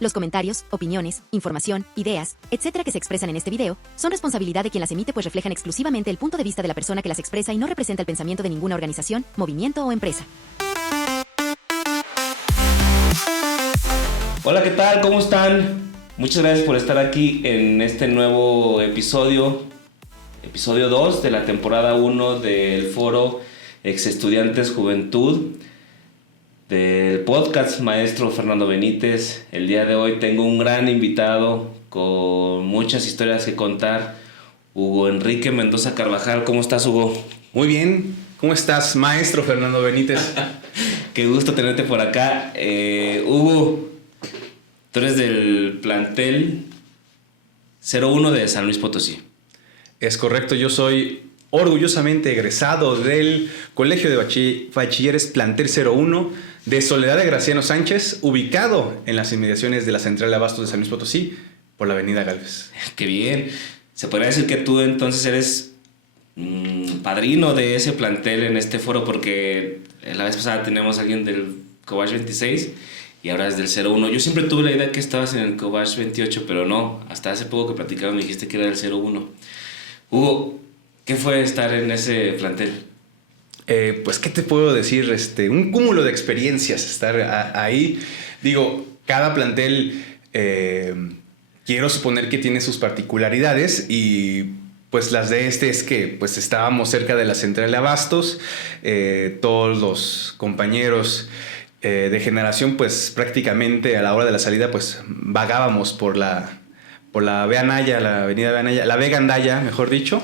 Los comentarios, opiniones, información, ideas, etcétera que se expresan en este video son responsabilidad de quien las emite, pues reflejan exclusivamente el punto de vista de la persona que las expresa y no representa el pensamiento de ninguna organización, movimiento o empresa. Hola, ¿qué tal? ¿Cómo están? Muchas gracias por estar aquí en este nuevo episodio 2 de la temporada 1 del foro Ex Estudiantes Juventud del podcast Maestro Fernando Benítez. El día de hoy tengo un gran invitado con muchas historias que contar, Hugo Enrique Mendoza Carvajal. ¿Cómo estás, Hugo? Muy bien. ¿Cómo estás, Maestro Fernando Benítez? Qué gusto tenerte por acá. Hugo, tú eres del plantel 01 de San Luis Potosí. Es correcto, yo soy orgullosamente egresado del Colegio de Bachilleres Plantel 01 de Soledad de Graciano Sánchez, ubicado en las inmediaciones de la Central de Abastos de San Luis Potosí, por la avenida Gálvez. ¡Qué bien! Se podría decir que tú entonces eres padrino de ese plantel en este foro, porque la vez pasada teníamos a alguien del Cobach 26 y ahora es del 01. Yo siempre tuve la idea que estabas en el Cobach 28, pero no, hasta hace poco que platicamos me dijiste que era del 01. Hugo, ¿qué fue estar en ese plantel? Pues, ¿qué te puedo decir? Un cúmulo de experiencias estar ahí. Digo, cada plantel, quiero suponer que tiene sus particularidades y pues las de es que pues estábamos cerca de la Central de Abastos, todos los compañeros de generación pues prácticamente a la hora de la salida pues vagábamos por la Vega Anaya, la avenida Vega Anaya, la Vega Andaya, mejor dicho.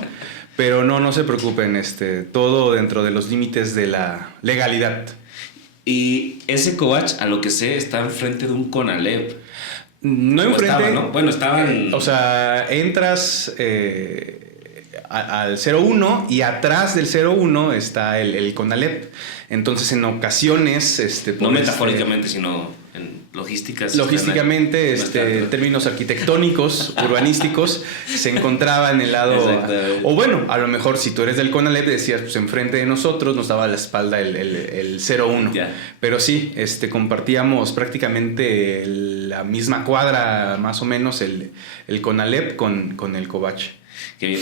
Pero no se preocupen, todo dentro de los límites de la legalidad. Y ese Cobach, a lo que sé, está enfrente de un Conalep. No enfrente. Estaba, ¿no? Bueno, estaban. O sea, entras al 01 y atrás del 01 está el Conalep. Entonces, en ocasiones. No metafóricamente, sino en logísticas. Logísticamente, en términos arquitectónicos, urbanísticos, se encontraba en el lado. O bueno, a lo mejor si tú eres del Conalep, decías, pues enfrente de nosotros nos daba a la espalda el 01. Yeah. Pero sí, compartíamos prácticamente la misma cuadra, más o menos, el Conalep con el Cobach. Qué bien.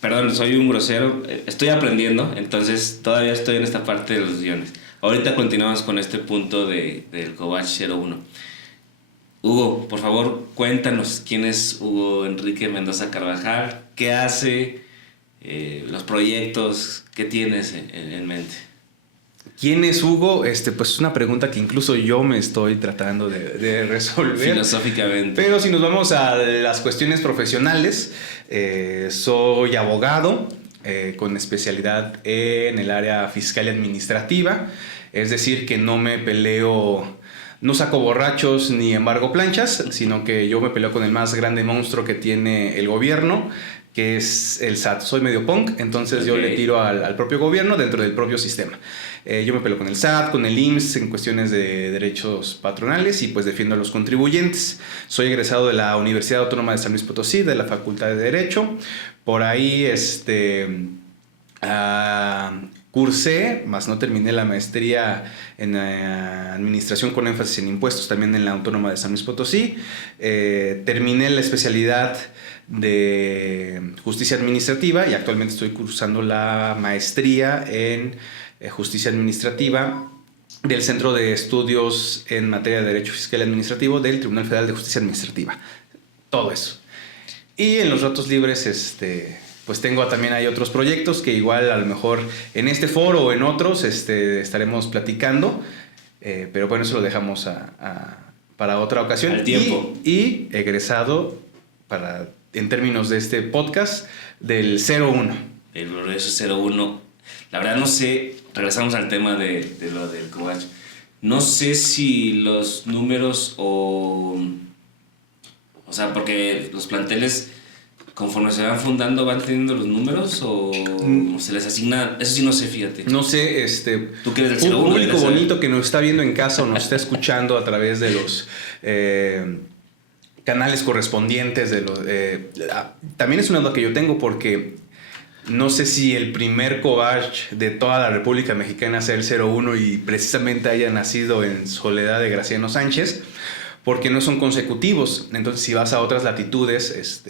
Perdón, soy un grosero. Estoy aprendiendo, entonces todavía estoy en esta parte de los guiones. Ahorita continuamos con este punto del Cobach 01. Hugo, por favor, cuéntanos quién es Hugo Enrique Mendoza Carvajal, qué hace, los proyectos que tienes en mente. ¿Quién es Hugo? Pues es una pregunta que incluso yo me estoy tratando de resolver. Filosóficamente. Pero si nos vamos a las cuestiones profesionales, soy abogado con especialidad en el área fiscal y administrativa. Es decir, que no me peleo, no saco borrachos ni embargo planchas, sino que yo me peleo con el más grande monstruo que tiene el gobierno, que es el SAT. Soy medio punk, entonces yo le tiro al propio gobierno dentro del propio sistema. Yo me peleo con el SAT, con el IMSS en cuestiones de derechos patronales y pues defiendo a los contribuyentes. Soy egresado de la Universidad Autónoma de San Luis Potosí, de la Facultad de Derecho. Por ahí cursé, más no terminé la maestría en administración con énfasis en impuestos también en la Autónoma de San Luis Potosí. Terminé la especialidad de justicia administrativa y actualmente estoy cursando la maestría en justicia administrativa del Centro de Estudios en Materia de Derecho Fiscal y Administrativo del Tribunal Federal de Justicia Administrativa. Todo eso. Y en los ratos libres, pues tengo también hay otros proyectos que igual a lo mejor en este foro o en otros estaremos platicando, pero bueno, eso lo dejamos para otra ocasión. Al tiempo. Y egresado en términos de este podcast del 01. El glorioso 01. La verdad no sé, regresamos al tema de lo del Cobach. No sé si los números o sea, porque los planteles conforme se van fundando van teniendo los números o se les asigna, eso sí no sé, fíjate. No sé, tú que eres del un público bonito que nos está viendo en casa o nos está escuchando a través de los canales correspondientes también es una duda que yo tengo porque no sé si el primer Cobach de toda la República Mexicana sea el 01 y precisamente haya nacido en Soledad de Graciano Sánchez, porque no son consecutivos. Entonces, si vas a otras latitudes,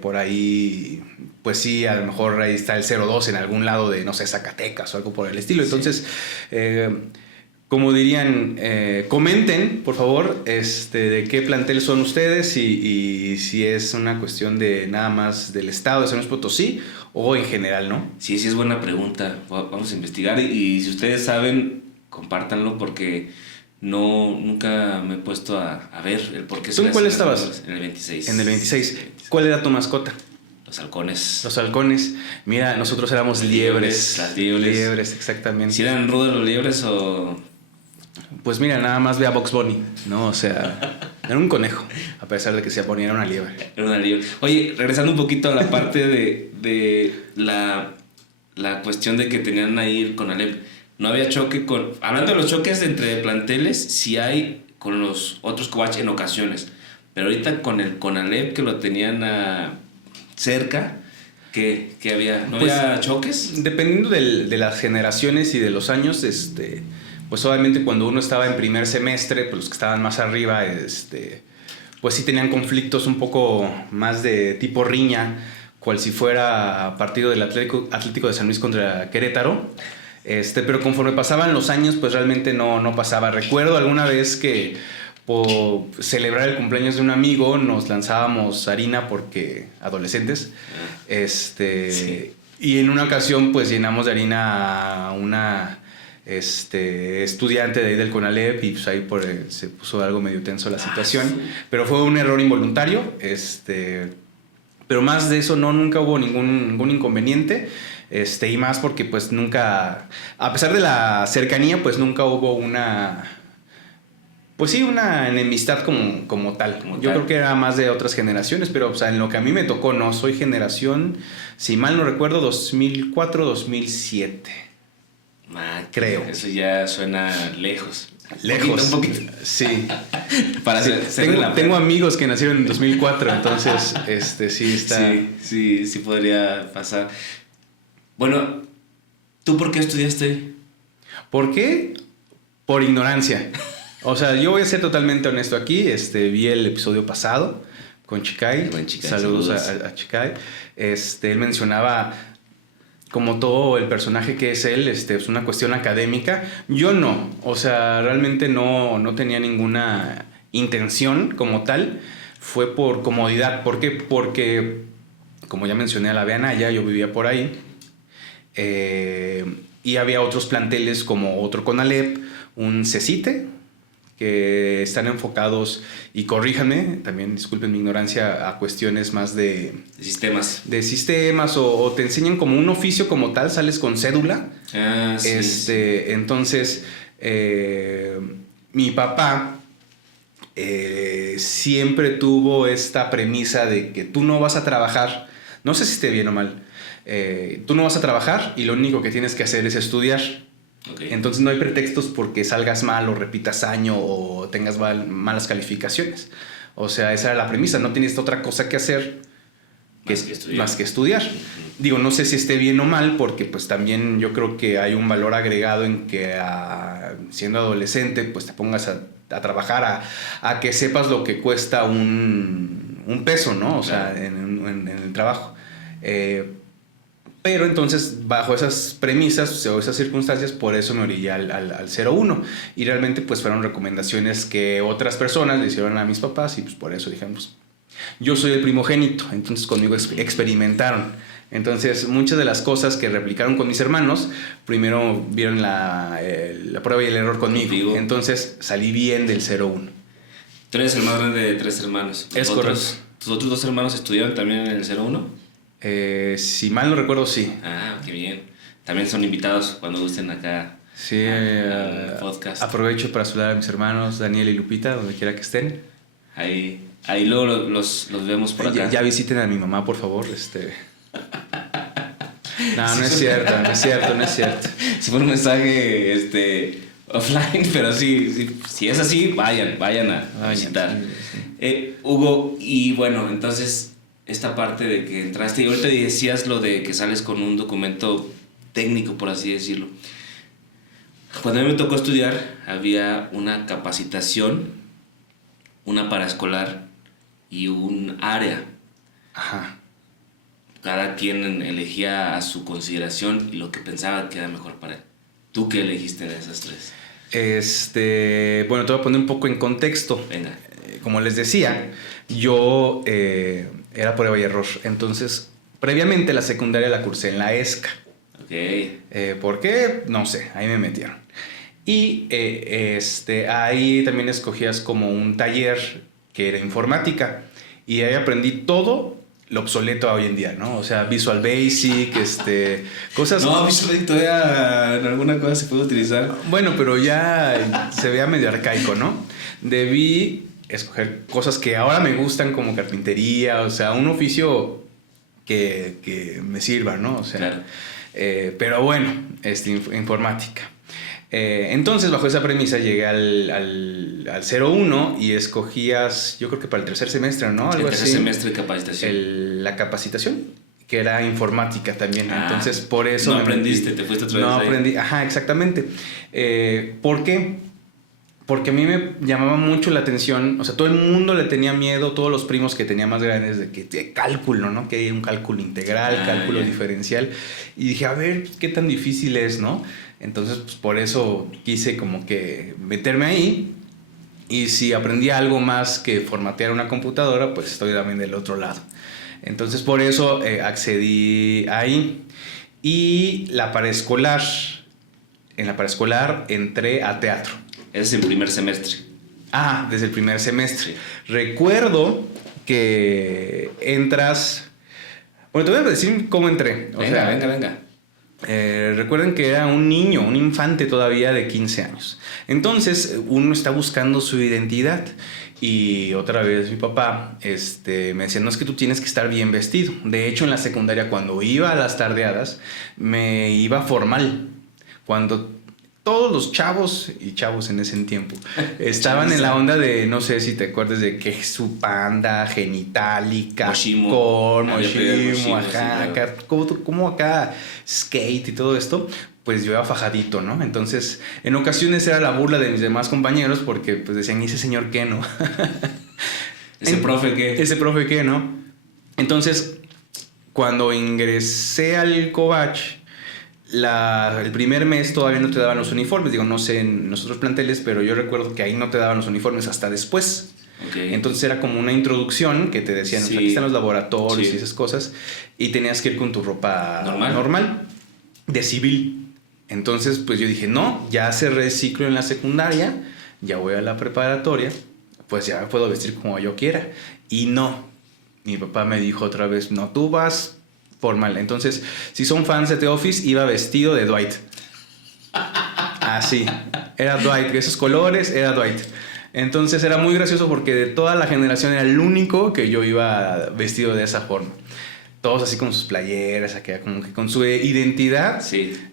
por ahí, pues sí, a lo mejor ahí está el 02 en algún lado de, no sé, Zacatecas o algo por el estilo. Entonces, como dirían, comenten, por favor, de qué plantel son ustedes y si es una cuestión de nada más del estado de San Luis Potosí o en general, ¿no? Sí, es buena pregunta. Vamos a investigar y si ustedes saben, compártanlo porque nunca me he puesto a ver el por qué. ¿Tú en cuál estabas? En el 26. En el 26. ¿Cuál era tu mascota? Los halcones. Los halcones. Mira, nosotros éramos liebres. Las liebres. Liebres, exactamente. ¿Si eran rudos los liebres o...? Pues mira, nada más ve a Bugs Bunny, ¿no? O sea, era un conejo, a pesar de que se ponía una liebre. Era una liebre. Oye, regresando un poquito a la parte de la cuestión de que tenían ahí con Alep. No había choque con... Hablando de los choques entre planteles, sí hay con los otros coach en ocasiones. Pero ahorita con el Conalep, que lo tenían cerca, ¿qué había? ¿No pues, había choques? Dependiendo de las generaciones y de los años, pues obviamente cuando uno estaba en primer semestre, pues los que estaban más arriba, pues sí tenían conflictos un poco más de tipo riña, cual si fuera partido del Atlético de San Luis contra Querétaro. Pero conforme pasaban los años, pues realmente no pasaba. Recuerdo alguna vez que por celebrar el cumpleaños de un amigo nos lanzábamos harina porque adolescentes. Sí. Y en una ocasión pues llenamos de harina a una estudiante de ahí del Conalep y pues ahí se puso algo medio tenso la situación. Sí. Pero fue un error involuntario. Pero más de eso nunca hubo ningún inconveniente. Y más porque pues nunca, a pesar de la cercanía, pues nunca hubo una enemistad como tal. Yo creo que era más de otras generaciones, pero o sea, en lo que a mí me tocó, no, soy generación, si mal no recuerdo, 2004-2007. Creo. Eso ya suena lejos. Lejos. Un poquito. Sí. Para tengo amigos que nacieron en 2004, entonces sí está. Sí podría pasar. Bueno, ¿tú por qué estudiaste? ¿Por qué? Por ignorancia. O sea, yo voy a ser totalmente honesto aquí. Vi el episodio pasado con Chicay. Saludos a Chicay. Él mencionaba como todo el personaje que es él, es una cuestión académica. Yo no. O sea, realmente no tenía ninguna intención como tal. Fue por comodidad. ¿Por qué? Porque, como ya mencioné a la Beanaya, yo vivía por ahí. Y había otros planteles como otro Conalep, un CECITE, que están enfocados, y corríjanme, también disculpen mi ignorancia, a cuestiones más de sistemas. De sistemas, o te enseñan como un oficio como tal, sales con cédula. Sí. Entonces, mi papá siempre tuvo esta premisa de que tú no vas a trabajar, no sé si esté bien o mal, tú no vas a trabajar y lo único que tienes que hacer es estudiar. Okay. Entonces no hay pretextos porque salgas mal o repitas año o tengas malas calificaciones. O sea, esa era la premisa. No tienes otra cosa que hacer más que estudiar. Digo, no sé si esté bien o mal, porque pues también yo creo que hay un valor agregado en que siendo adolescente pues te pongas a trabajar, a que sepas lo que cuesta un peso, ¿no? O sea, en el trabajo. Pero entonces, bajo esas premisas o esas circunstancias, por eso me orillé al 01. Y realmente pues fueron recomendaciones que otras personas le hicieron a mis papás y pues por eso dijimos, yo soy el primogénito, entonces conmigo experimentaron. Entonces muchas de las cosas que replicaron con mis hermanos, primero vieron la prueba y el error conmigo. Entonces salí bien del 01. Tú eres el más grande de 3 hermanos. Es correcto. ¿Tus otros 2 hermanos estudiaron también en el 01? Si mal no recuerdo, sí. Qué bien. También son invitados cuando gusten acá. Sí, al podcast. Aprovecho para saludar a mis hermanos Daniel y Lupita, donde quiera que estén. Ahí luego los vemos por acá. Ya visiten a mi mamá, por favor. No es cierto. Si fue un mensaje offline, pero sí, si es así, vayan a visitar. Sí. Hugo, y bueno, entonces esta parte de que entraste y ahorita decías lo de que sales con un documento técnico, por así decirlo. Cuando a mí me tocó estudiar, había una capacitación una paraescolar y un área. Ajá. Cada quien elegía a su consideración y lo que pensaba que era mejor para él. ¿Tú qué elegiste de esas tres? Bueno, te voy a poner un poco en contexto. Venga. Como les decía, yo era prueba y error. Entonces, previamente la secundaria la cursé en la ESCA. Ok. ¿Por qué? No sé, ahí me metieron. Y ahí también escogías como un taller que era informática. Y ahí aprendí todo lo obsoleto hoy en día, ¿no? O sea, Visual Basic, cosas... No, Visual Basic todavía en alguna cosa se puede utilizar. Bueno, pero ya se veía medio arcaico, ¿no? Debí escoger cosas que ahora me gustan, como carpintería, o sea, un oficio que me sirva, ¿no? O sea, claro. Pero bueno, informática. Entonces, bajo esa premisa, llegué al 01 y escogías, yo creo que para el tercer semestre, ¿no? Algo el tercer así. semestre de capacitación. La capacitación, que era informática también. Entonces, por eso... No aprendiste, te fuiste otra vez. No ahí. aprendí, ajá, exactamente. ¿Por qué? Porque a mí me llamaba mucho la atención, o sea, todo el mundo le tenía miedo, todos los primos que tenía más grandes, de cálculo, ¿no? Que hay un cálculo integral, cálculo diferencial. Y dije, a ver, ¿qué tan difícil es, no? Entonces, pues por eso quise como que meterme ahí. Y si aprendí algo más que formatear una computadora, pues estoy también del otro lado. Entonces, por eso accedí ahí. Y en la paraescolar entré a teatro. Es el primer semestre. Desde el primer semestre. Sí. Recuerdo que entras... Bueno, te voy a decir cómo entré. Venga. Recuerden que era un niño, un infante todavía de 15 años. Entonces, uno está buscando su identidad. Y otra vez mi papá me decía, no, es que tú tienes que estar bien vestido. De hecho, en la secundaria, cuando iba a las tardeadas, me iba formal. Cuando todos los chavos en ese tiempo estaban en la onda de, no sé si te acuerdas de que su Panda, Genitalica, Moshimo, ajá, acá, como acá skate y todo esto, pues yo iba fajadito, ¿no? Entonces, en ocasiones era la burla de mis demás compañeros porque pues decían, ¿y ese señor qué, no? ¿Ese profe qué? Ese profe qué, ¿no? Entonces, cuando ingresé al Covach, el primer mes todavía no te daban los uniformes. Digo, no sé en los otros planteles, pero yo recuerdo que ahí no te daban los uniformes hasta después. Okay. Entonces era como una introducción que te decían, aquí están los laboratorios y esas cosas, y tenías que ir con tu ropa normal de civil. Entonces pues yo dije, no, ya cerré el ciclo en la secundaria, ya voy a la preparatoria, pues ya me puedo vestir como yo quiera. Y no, mi papá me dijo otra vez, no, tú vas formal. Entonces, si son fans de The Office, iba vestido de Dwight. Así, era Dwight, esos colores, era Dwight. Entonces era muy gracioso porque de toda la generación era el único que yo iba vestido de esa forma. Todos así con sus playeras, como que con su identidad,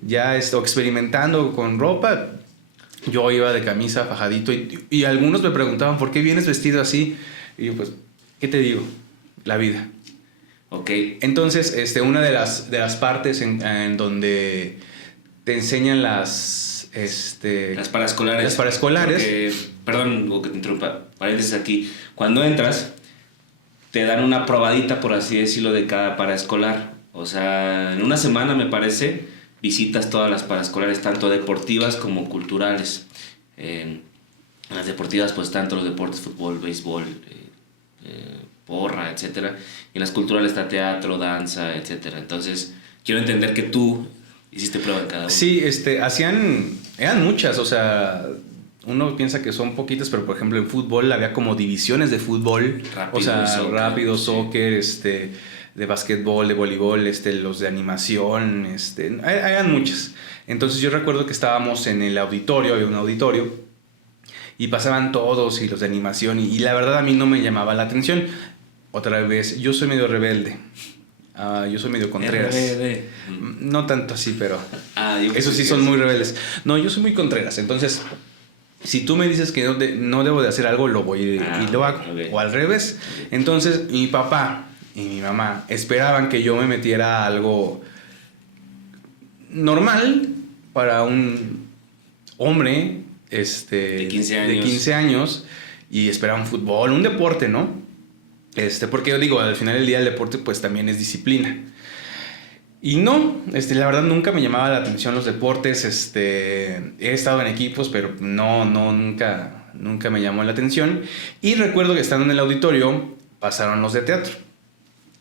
ya experimentando con ropa. Yo iba de camisa, fajadito, y algunos me preguntaban, ¿por qué vienes vestido así? Y yo, pues, ¿qué te digo? La vida. Ok. Entonces, una de las partes en donde te enseñan las paraescolares. Las paraescolares. Porque, perdón que te interrumpa, paréntesis aquí. Cuando entras, te dan una probadita, por así decirlo, de cada paraescolar. O sea, en una semana, me parece, visitas todas las paraescolares, tanto deportivas como culturales. En las deportivas, pues, tanto los deportes, fútbol, béisbol, porra, etcétera. Y en las culturales está teatro, danza, etcétera. Entonces, quiero entender que tú hiciste prueba en cada uno. Sí, eran muchas, o sea, uno piensa que son poquitas, pero por ejemplo en fútbol había como divisiones de fútbol, rápido, soccer, de básquetbol, de voleibol, los de animación, eran muchas. Entonces yo recuerdo que estábamos en el auditorio, había un auditorio, y pasaban todos y los de animación, y la verdad a mí no me llamaba la atención. Otra vez, yo soy medio rebelde. Yo soy medio contreras. No tanto así, pero esos sí son muy rebeldes. No, yo soy muy contreras. Entonces, si tú me dices que no debo de hacer algo, lo voy y lo hago. Okay. O al revés. Okay. Entonces, mi papá y mi mamá esperaban que yo me metiera a algo normal para un hombre de 15 años. De 15 años y esperaban fútbol, un deporte, ¿no? Porque yo digo, al final del día el deporte pues también es disciplina. Y no, la verdad nunca me llamaba la atención los deportes, he estado en equipos, pero nunca me llamó la atención. Y recuerdo que estando en el auditorio pasaron los de teatro.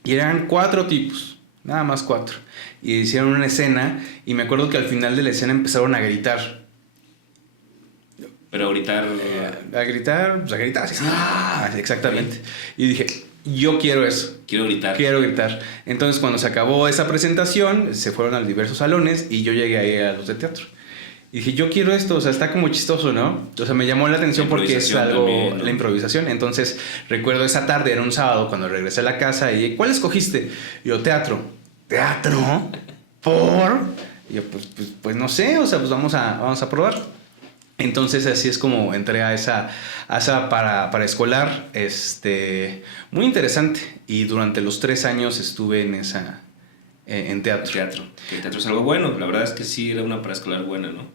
Y eran 4 tipos, nada más 4. Y hicieron una escena y me acuerdo que al final de la escena empezaron a gritar. Pero gritar... a gritar, pues a gritar, así, exactamente. Y dije, yo quiero eso. Quiero gritar. Entonces cuando se acabó esa presentación, se fueron a diversos salones y yo llegué ahí a los de teatro. Y dije, yo quiero esto, o sea, está como chistoso, ¿no? O sea, me llamó la atención porque es algo, también, ¿no? La improvisación. Entonces, recuerdo esa tarde, era un sábado, cuando regresé a la casa y ¿cuál escogiste? Y yo, teatro. ¿Teatro? ¿Por? Y yo, pues no sé, o sea, pues vamos a probar. Entonces, así es como entré a esa para escolar, muy interesante. Y durante los 3 años estuve en teatro. El teatro es algo bueno, la verdad es que sí era una paraescolar buena, ¿no?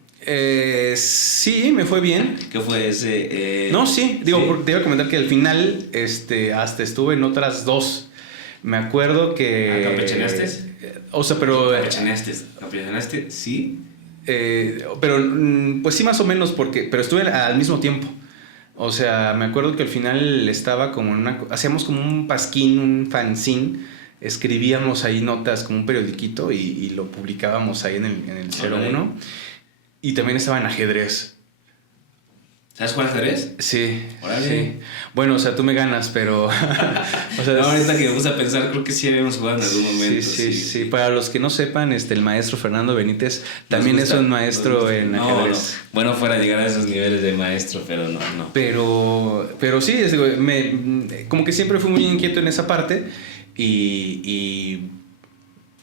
Sí, me fue bien. ¿Qué fue ese? No, sí, digo, porque te iba a comentar que al final hasta estuve en otras 2. Me acuerdo que... ¿Campechaneaste? O sea, pero... ¿Campechaneaste? Sí. Pero pues sí, más o menos, pero estuve al mismo tiempo. O sea, me acuerdo que al final estaba como hacíamos como un pasquín, un fanzine. Escribíamos ahí notas como un periodiquito y lo publicábamos ahí en el 01. Y también estaba en ajedrez. ¿Sabes jugar ajedrez? Sí. Órale. Sí. Bueno, o sea, tú me ganas, pero... o sea, no, ahorita que me puse a pensar, creo que sí habíamos jugado en algún momento. Sí. Para los que no sepan, el maestro Fernando Benítez también es un maestro en ajedrez. No. Bueno, fuera llegar a esos niveles de maestro, pero no. Pero sí, como que siempre fui muy inquieto en esa parte y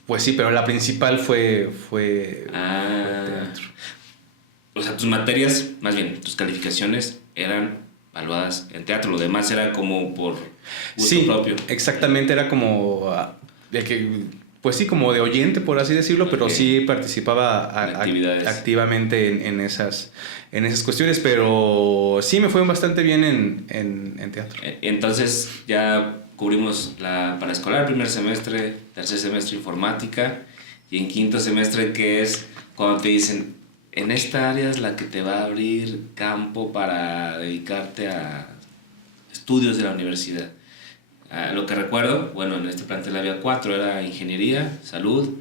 pues sí, pero la principal fue teatro. O sea, tus materias, más bien, tus calificaciones eran evaluadas en teatro. Lo demás era como por gusto propio. Exactamente, era como pues sí, como de oyente, por así decirlo, pero sí participaba activamente en esas cuestiones, pero sí me fue bastante bien en teatro. Entonces ya cubrimos la paraescolar, primer semestre, tercer semestre informática, y en quinto semestre, que es cuando te dicen, en esta área es la que te va a abrir campo para dedicarte a estudios de la universidad. Lo que recuerdo, bueno, en este plantel había 4, era ingeniería, salud,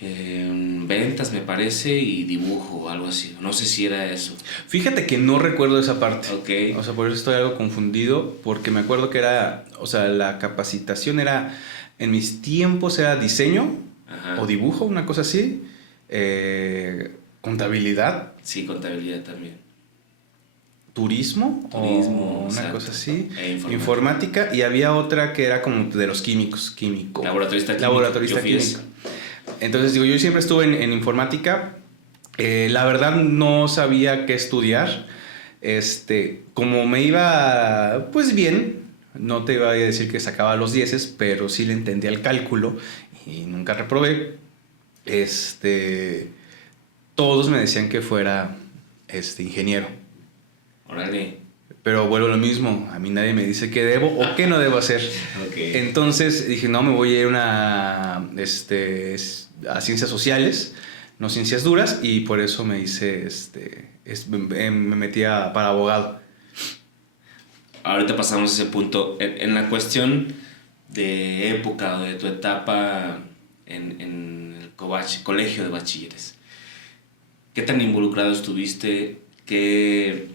ventas me parece, y dibujo o algo así. No sé si era eso. Fíjate que no recuerdo esa parte. Okay. O sea, por eso estoy algo confundido, porque me acuerdo que era, o sea, la capacitación era, en mis tiempos era diseño. Ajá. O dibujo, una cosa así. Contabilidad. Sí, contabilidad también. Turismo, una exacto. Cosa así. Informática. Y había otra que era como de los químicos. Laboratorista químico. Entonces, digo, yo siempre estuve en informática. La verdad no sabía qué estudiar. Como me iba, pues bien, no te iba a decir que sacaba los 10, pero sí le entendía el cálculo y nunca reprobé. Todos me decían que fuera ingeniero. Órale. Pero vuelvo a lo mismo, a mí nadie me dice qué debo o qué no debo hacer. Okay. Entonces dije, no, me voy a ir a ciencias sociales, no ciencias duras, y por eso me hice, me metí para abogado. Ahorita pasamos a ese punto. En la cuestión de época o de tu etapa en el colegio de bachilleres, ¿qué tan involucrado estuviste? ¿Qué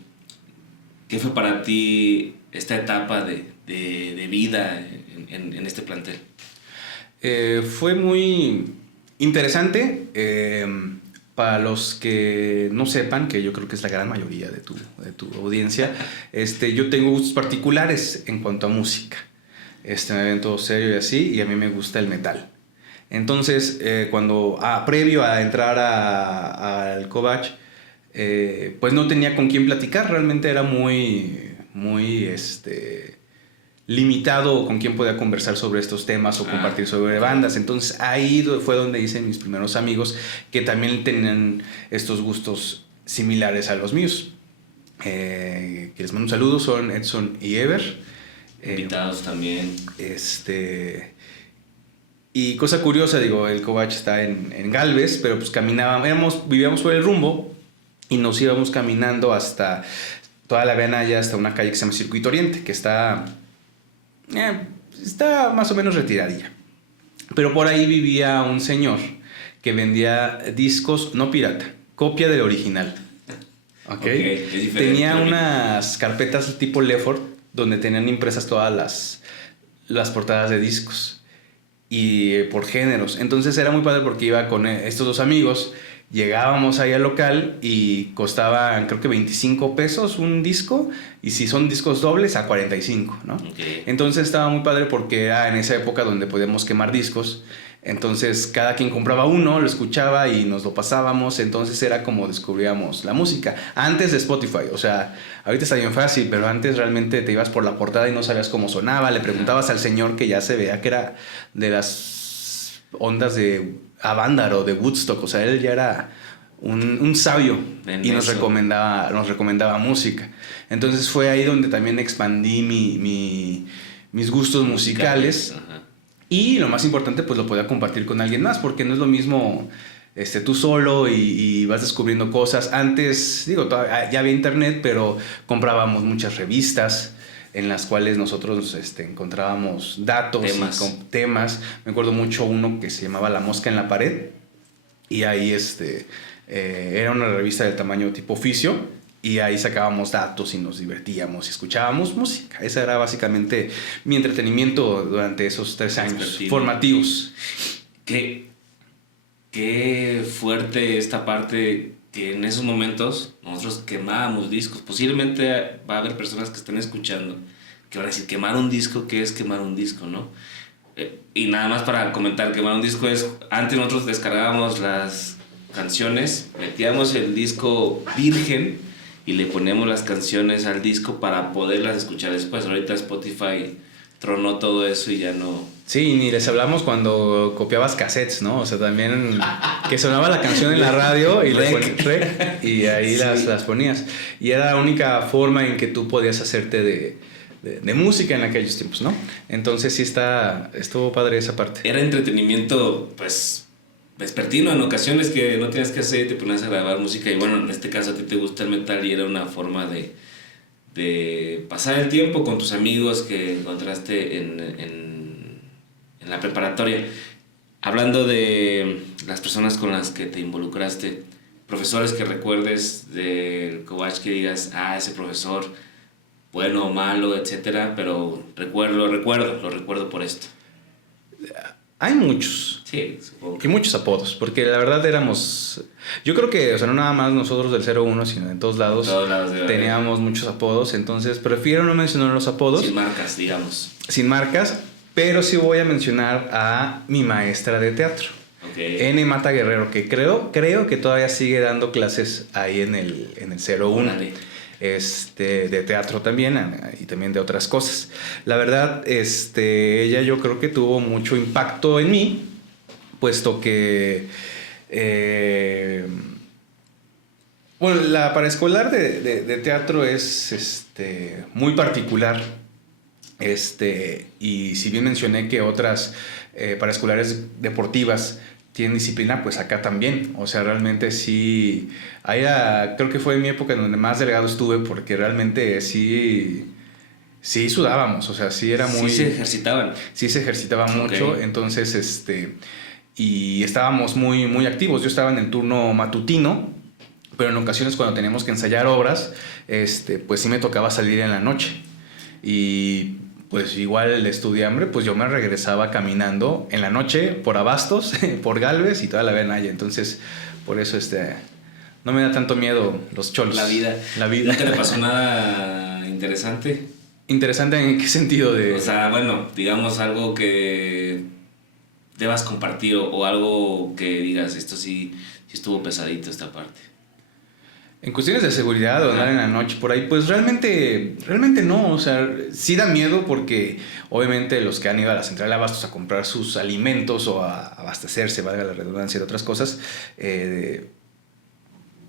fue para ti esta etapa de vida en este plantel? Fue muy interesante. Para los que no sepan, que yo creo que es la gran mayoría de tu audiencia, yo tengo gustos particulares en cuanto a música. Me ven todo serio y así, y a mí me gusta el metal. Entonces, previo a entrar al Covach, pues no tenía con quién platicar, realmente era muy limitado con quién podía conversar sobre estos temas o compartir sobre bandas. Entonces ahí fue donde hice mis primeros amigos que también tenían estos gustos similares a los míos. que les mando un saludo, son Edson y Ever. Invitados también. Y cosa curiosa, digo, el Covach está en Galvez, pero pues vivíamos por el Rumbo y nos íbamos caminando hasta toda la Avenida, hasta una calle que se llama Circuito Oriente, que está más o menos retiradilla. Pero por ahí vivía un señor que vendía discos, no pirata, copia del original. ¿Okay? Tenía unas carpetas tipo Lefort donde tenían impresas todas las portadas de discos y por géneros. Entonces era muy padre porque iba con estos dos amigos, llegábamos ahí al local y costaban creo que 25 pesos un disco, y si son discos dobles a 45, ¿no? Okay. Entonces estaba muy padre porque era en esa época donde podíamos quemar discos. Entonces cada quien compraba uno, lo escuchaba y nos lo pasábamos. Entonces era como descubríamos la música antes de Spotify. O sea, ahorita está bien fácil, pero antes realmente te ibas por la portada y no sabías cómo sonaba. Le preguntabas al señor, que ya se veía que era de las ondas de Avándaro, de Woodstock. O sea, él ya era un sabio y nos recomendaba música. Entonces fue ahí donde también expandí mis gustos musicales. Y lo más importante, pues lo podía compartir con alguien más, porque no es lo mismo tú solo y vas descubriendo cosas. Antes, digo, ya había internet, pero comprábamos muchas revistas en las cuales nosotros encontrábamos datos, temas. Me acuerdo mucho uno que se llamaba La Mosca en la Pared, y ahí era una revista del tamaño tipo oficio. Y ahí sacábamos datos y nos divertíamos y escuchábamos música. Ese era básicamente mi entretenimiento durante esos 3 años formativos. Qué fuerte esta parte, que en esos momentos nosotros quemábamos discos. Posiblemente va a haber personas que estén escuchando que van a decir, quemar un disco, ¿qué es quemar un disco, no? Y nada más para comentar, quemar un disco es, antes nosotros descargábamos las canciones, metíamos el disco virgen y le ponemos las canciones al disco para poderlas escuchar después. Ahorita Spotify tronó todo eso y ya no... Sí, ni les hablamos cuando copiabas cassettes, ¿no? O sea, también que sonaba la canción en la radio y le ponías rec y ahí sí. las ponías. Y era la única forma en que tú podías hacerte de música en aquellos tiempos, ¿no? Entonces sí estuvo padre esa parte. Era entretenimiento, pues... vespertino, en ocasiones que no tenías que hacer y te ponías a grabar música. Y bueno, en este caso a ti te gusta el metal y era una forma de pasar el tiempo con tus amigos que encontraste en la preparatoria. Hablando de las personas con las que te involucraste, profesores que recuerdes del Covach que digas, ese profesor, bueno o malo, etcétera, pero lo recuerdo por esto. Hay muchos. Sí, supongo. Y muchos apodos, porque la verdad éramos... Yo creo que, o sea, no nada más nosotros del 01, sino en todos lados teníamos muchos apodos. Entonces, prefiero no mencionar los apodos. Sin marcas, digamos. Sin marcas, pero sí voy a mencionar a mi maestra de teatro. Okay. N. Mata Guerrero, que creo que todavía sigue dando clases ahí en el 01. De teatro también y también de otras cosas. La verdad, ella yo creo que tuvo mucho impacto en mí, puesto que bueno, la paraescolar de teatro es muy particular, y si bien mencioné que otras paraescolares deportivas tienen disciplina, pues acá también. O sea, realmente sí. Creo que fue mi época en donde más delgado estuve, porque realmente sí sudábamos. O sea, sí era muy... Sí se ejercitaban. Sí se ejercitaba mucho. Entonces, y estábamos muy, muy activos. Yo estaba en el turno matutino, pero en ocasiones cuando teníamos que ensayar obras, pues sí me tocaba salir en la noche. Y... pues igual el estudiambre, pues yo me regresaba caminando en la noche por Abastos, por Galvez y toda la Avenida. Entonces, por eso no me da tanto miedo los cholos. La vida. ¿No te le pasó nada interesante? ¿Interesante en qué sentido? O sea, bueno, digamos algo que debas compartir o algo que digas, esto sí estuvo pesadito esta parte. En cuestiones de seguridad o andar en la noche por ahí, pues realmente no. O sea, sí da miedo porque obviamente los que han ido a la central de abastos a comprar sus alimentos o a abastecerse, valga la redundancia, de otras cosas,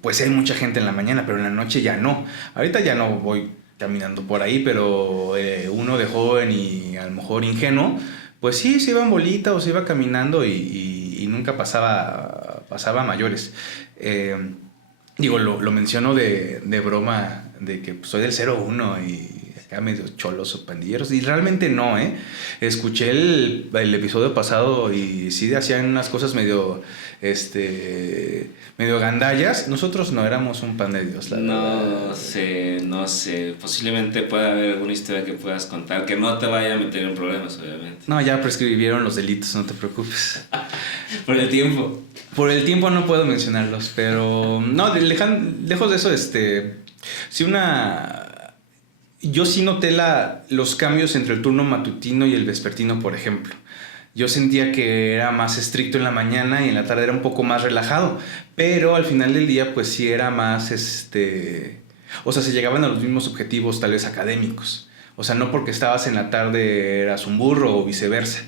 pues hay mucha gente en la mañana, pero en la noche ya no. Ahorita ya no voy caminando por ahí, pero uno de joven y a lo mejor ingenuo, pues sí, se iba en bolita o se iba caminando y nunca pasaba a mayores. Digo, lo menciono de broma, de que pues, soy del 01 y acá medio cholos o pandilleros, y realmente no, ¿eh? Escuché el episodio pasado y sí hacían unas cosas medio gandallas. Nosotros no éramos un pan de Dios, la verdad. No sé, posiblemente pueda haber alguna historia que puedas contar que no te vaya a meter en problemas, obviamente. No, ya prescribieron los delitos, no te preocupes. Por el tiempo. Por el tiempo no puedo mencionarlos, pero no, lejos de eso, yo sí noté los cambios entre el turno matutino y el vespertino, por ejemplo. Yo sentía que era más estricto en la mañana y en la tarde era un poco más relajado, pero al final del día pues sí era más, o sea, se llegaban a los mismos objetivos tal vez académicos. O sea, no porque estabas en la tarde eras un burro o viceversa.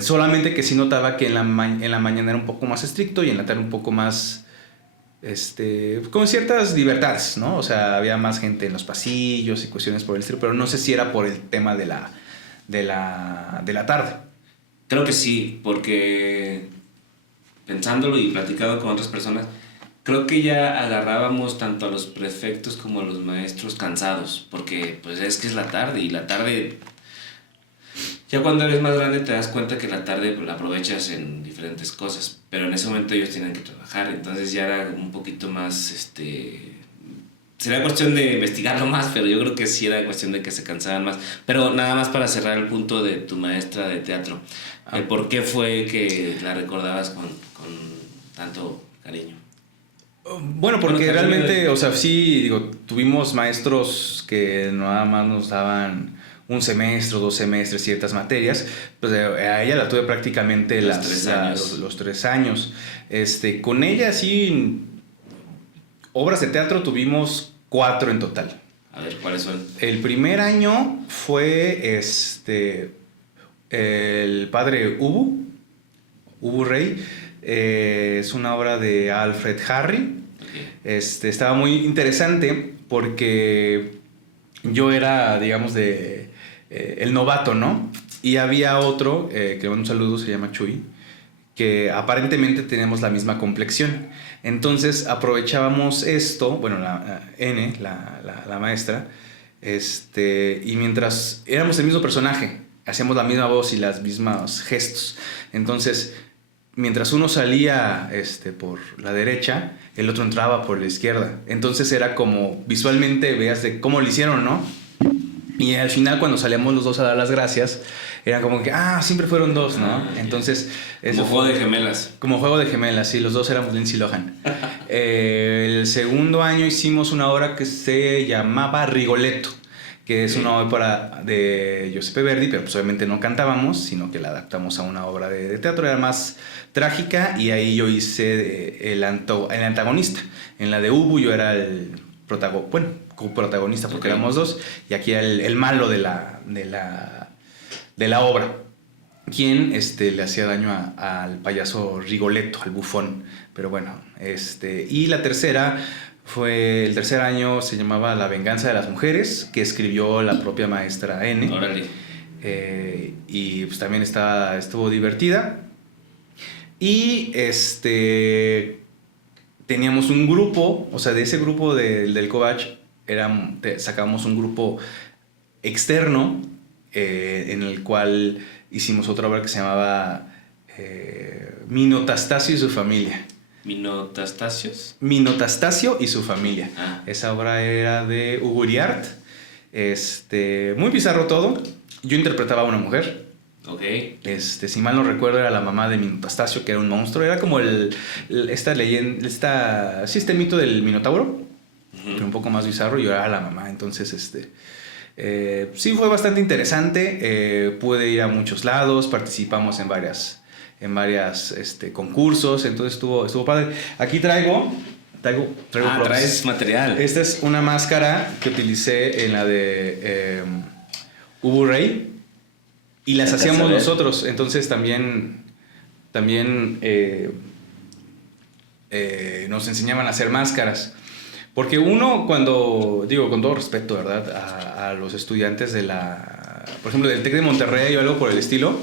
Solamente que sí notaba que en la mañana era un poco más estricto y en la tarde un poco más, con ciertas libertades, ¿no? O sea, había más gente en los pasillos y cuestiones por el estilo, pero no sé si era por el tema de la tarde. Creo que sí, porque pensándolo y platicando con otras personas, creo que ya agarrábamos tanto a los prefectos como a los maestros cansados, porque pues es que es la tarde y la tarde, ya cuando eres más grande te das cuenta que la tarde la aprovechas en diferentes cosas, pero en ese momento ellos tienen que trabajar, entonces ya era un poquito más, sería cuestión de investigarlo más, pero yo creo que sí era cuestión de que se cansaban más. Pero nada más para cerrar el punto de tu maestra de teatro, ¿por qué fue que la recordabas con tanto cariño? Bueno, porque realmente, o sea, sí, digo, tuvimos maestros que nada más nos daban un semestre o 2 semestres ciertas materias, pues a ella la tuve prácticamente los 3 años. Con ella sí, obras de teatro tuvimos 4 en total. A ver, ¿cuáles son? El primer año fue el padre Ubu Rey. Es una obra de Alfred Harry. Okay. Estaba muy interesante porque yo era, digamos, el novato, ¿no? Y había otro, que un saludo, se llama Chuy, que aparentemente tenemos la misma complexión. Entonces aprovechábamos esto, bueno, la maestra, y mientras éramos el mismo personaje, hacíamos la misma voz y los mismos gestos. Entonces, mientras uno salía por la derecha, el otro entraba por la izquierda. Entonces era como, visualmente veías de cómo lo hicieron, ¿no? Y al final, cuando salíamos los dos a dar las gracias, era como que, siempre fueron 2, ¿no? Entonces... Como juego de gemelas. Como juego de gemelas, sí, los dos éramos Lindsay Lohan. El segundo año hicimos una obra que se llamaba Rigoletto, que es una ópera de Giuseppe Verdi, pero pues obviamente no cantábamos, sino que la adaptamos a una obra de teatro, era más trágica, y ahí yo hice el antagonista. En la de Ubu yo era el coprotagonista, porque éramos 2, y aquí era el malo de la obra, quien le hacía daño al payaso Rigoletto, al bufón. Pero bueno, y la tercera el tercer año, se llamaba La venganza de las mujeres, que escribió la propia maestra N. Órale. Y pues también estuvo divertida. Y teníamos un grupo, o sea, de ese grupo del Covach, sacábamos un grupo externo, en el cual hicimos otra obra que se llamaba Minotastasio y su familia. Minotastasio y su familia. Esa obra era de Hugo Uriart. Muy bizarro todo. Yo interpretaba a una mujer. Okay. Si mal no recuerdo, era la mamá de Minotastasio, que era un monstruo. Era como esta leyenda, este mito del Minotauro, pero un poco más bizarro. Yo era la mamá. Entonces, sí fue bastante interesante. Pude ir a muchos lados, participamos en varias concursos, entonces estuvo padre. Aquí traigo traes material. Esta es una máscara que utilicé en la de Ubu Rey, y las hacíamos nosotros. Entonces también nos enseñaban a hacer máscaras. Porque uno cuando, digo con todo respeto, ¿verdad? A los estudiantes por ejemplo, del TEC de Monterrey o algo por el estilo.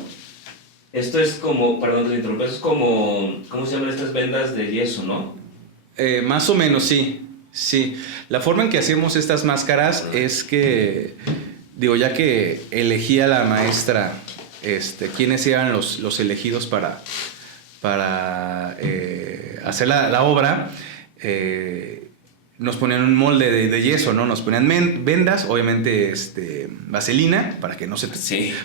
Esto es como, perdón que te interrumpa, es como, ¿cómo se llaman estas vendas de yeso, no? Más o menos, sí. Sí. La forma en que hacemos estas máscaras es que, digo, ya que elegía la maestra, quiénes eran los elegidos para hacer la obra, nos ponían un molde de yeso, ¿no? Nos ponían vendas, obviamente vaselina, para que no se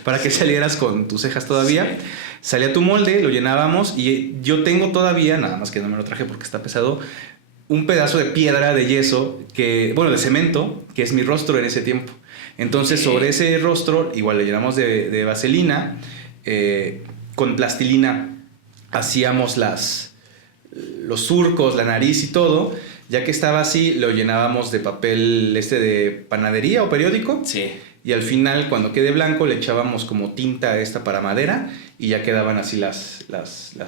para que salieras con tus cejas todavía. Sí. Salía tu molde, lo llenábamos y yo tengo todavía, nada más que no me lo traje porque está pesado, un pedazo de piedra de yeso, de cemento, que es mi rostro en ese tiempo. Entonces, sobre ese rostro, igual le llenamos de vaselina, con plastilina hacíamos los surcos, la nariz y todo. Ya que estaba así, lo llenábamos de papel de panadería o periódico. Sí. Y al final, cuando quede blanco, le echábamos como tinta para madera y ya quedaban así las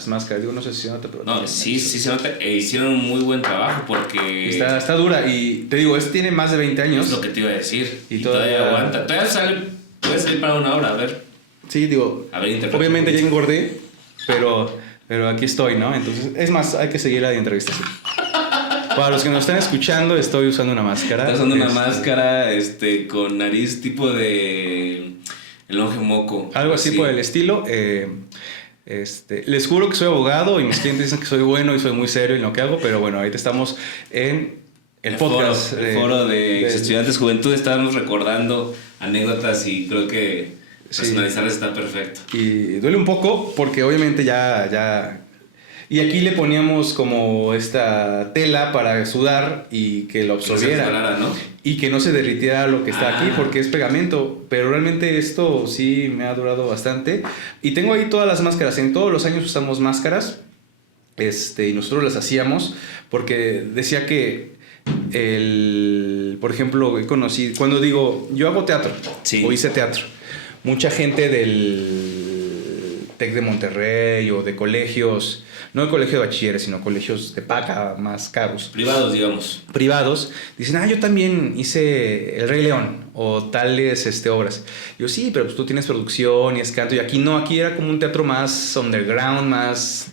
máscaras. Digo, no sé si se nota, pero... No, sí se nota. Hicieron un muy buen trabajo porque... Está dura y te digo, tiene más de 20 años. Es lo que te iba a decir. Y todavía aguanta. Todavía puede salir para una hora, a ver. Sí, digo, obviamente ya engordé, pero aquí estoy, ¿no? Entonces, es más, hay que seguir la entrevista así. Para los que nos están escuchando, estoy usando una máscara. Estás usando una máscara con nariz tipo de el longe moco. Algo así por el estilo. Les juro que soy abogado y mis clientes dicen que soy bueno y soy muy serio en lo que hago, pero bueno, ahorita estamos en el podcast. El foro de estudiantes juventud. Estábamos recordando anécdotas y creo que personalizarlas está perfecto. Y duele un poco porque obviamente ya... Y aquí le poníamos como esta tela para sudar y que lo absorbiera. Que ¿no? Y que no se derritiera lo que está aquí porque es pegamento. Pero realmente esto sí me ha durado bastante. Y tengo ahí todas las máscaras. En todos los años usamos máscaras. Y nosotros las hacíamos porque decía que por ejemplo, cuando digo, yo hago teatro o hice teatro. Mucha gente del TEC de Monterrey o de colegios... No el colegio de bachilleres, sino colegios de paga más caros. Privados, digamos. Privados. Dicen, yo también hice El Rey León o tales obras. Yo, sí, pero pues tú tienes producción y es canto. Y aquí no, aquí era como un teatro más underground, más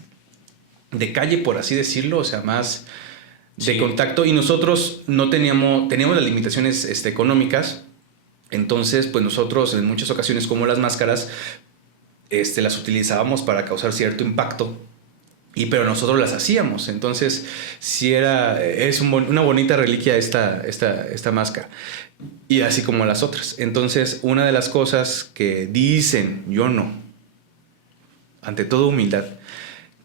de calle, por así decirlo. O sea, más de contacto. Y nosotros teníamos las limitaciones económicas. Entonces, pues nosotros en muchas ocasiones, como las máscaras, las utilizábamos para causar cierto impacto. Pero nosotros las hacíamos, entonces sí es una bonita reliquia esta máscara, y así como las otras. Entonces, una de las cosas que dicen, yo no, ante toda humildad,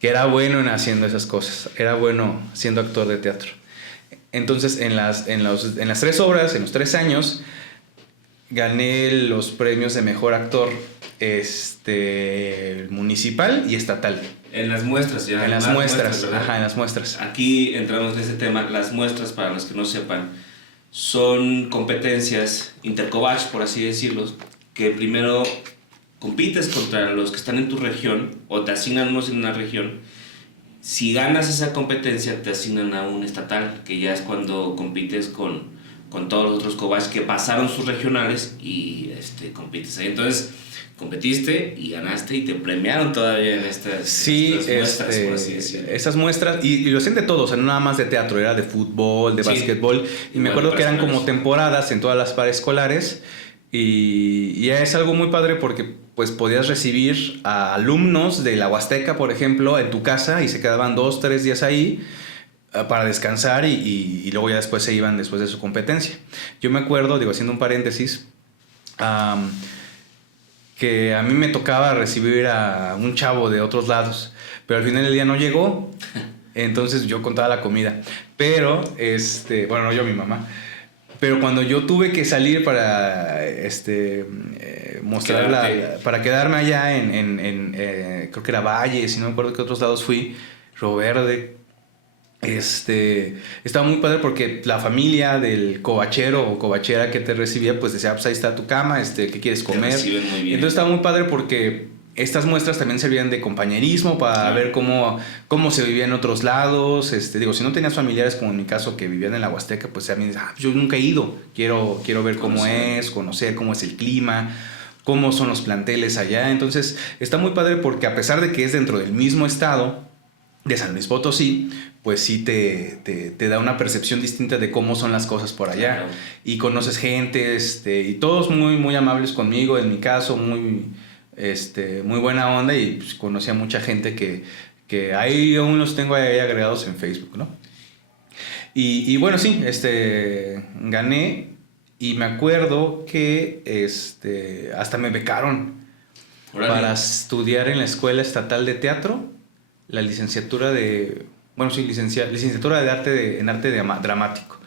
que era bueno en haciendo esas cosas, era bueno siendo actor de teatro. Entonces, en las 3 obras, en los 3 años, gané los premios de mejor actor municipal y estatal. En las muestras, ya. En las muestras, en las muestras. Aquí entramos en este tema. Las muestras, para los que no sepan, son competencias intercovach, por así decirlo, que primero compites contra los que están en tu región o te asignan unos en una región. Si ganas esa competencia, te asignan a un estatal, que ya es cuando compites con todos los otros covach que pasaron sus regionales y compites ahí. Entonces, competiste y ganaste y te premiaron todavía en estas muestras, por así decirlo. Esas muestras, y lo hacen de todo, o sea, no nada más de teatro, era de fútbol, de básquetbol, y me acuerdo que eran como temporadas en todas las paraescolares, y es algo muy padre porque pues podías recibir a alumnos de la Huasteca, por ejemplo, en tu casa, y se quedaban 2-3 días ahí para descansar, y luego ya después se iban después de su competencia. Yo me acuerdo, haciendo un paréntesis, que a mí me tocaba recibir a un chavo de otros lados, pero al final del día no llegó, entonces yo contaba la comida, pero no yo, mi mamá, pero cuando yo tuve que salir para para quedarme allá en creo que era Valle, si no me acuerdo qué otros lados fui, Río Verde, estaba muy padre porque la familia del covachero o covachera que te recibía pues decía, pues ahí está tu cama, ¿qué quieres comer? Te reciben muy bien. Entonces estaba muy padre porque estas muestras también servían de compañerismo para ver cómo se vivía en otros lados. Digo, si no tenías familiares, como en mi caso, que vivían en la Huasteca, pues también dices, yo nunca he ido, quiero ver cómo es, conocer cómo es el clima, cómo son los planteles allá. Entonces, está muy padre porque a pesar de que es dentro del mismo estado de San Luis Potosí, pues sí te da una percepción distinta de cómo son las cosas por allá. Claro. Y conoces gente, y todos muy, muy amables conmigo, en mi caso, muy buena onda, y pues conocí a mucha gente que ahí aún los tengo ahí agregados en Facebook, ¿no? Y bueno, sí, gané, y me acuerdo que hasta me becaron para estudiar en la Escuela Estatal de Teatro, la licenciatura de... Bueno, sí, licenciatura de arte en arte dramático.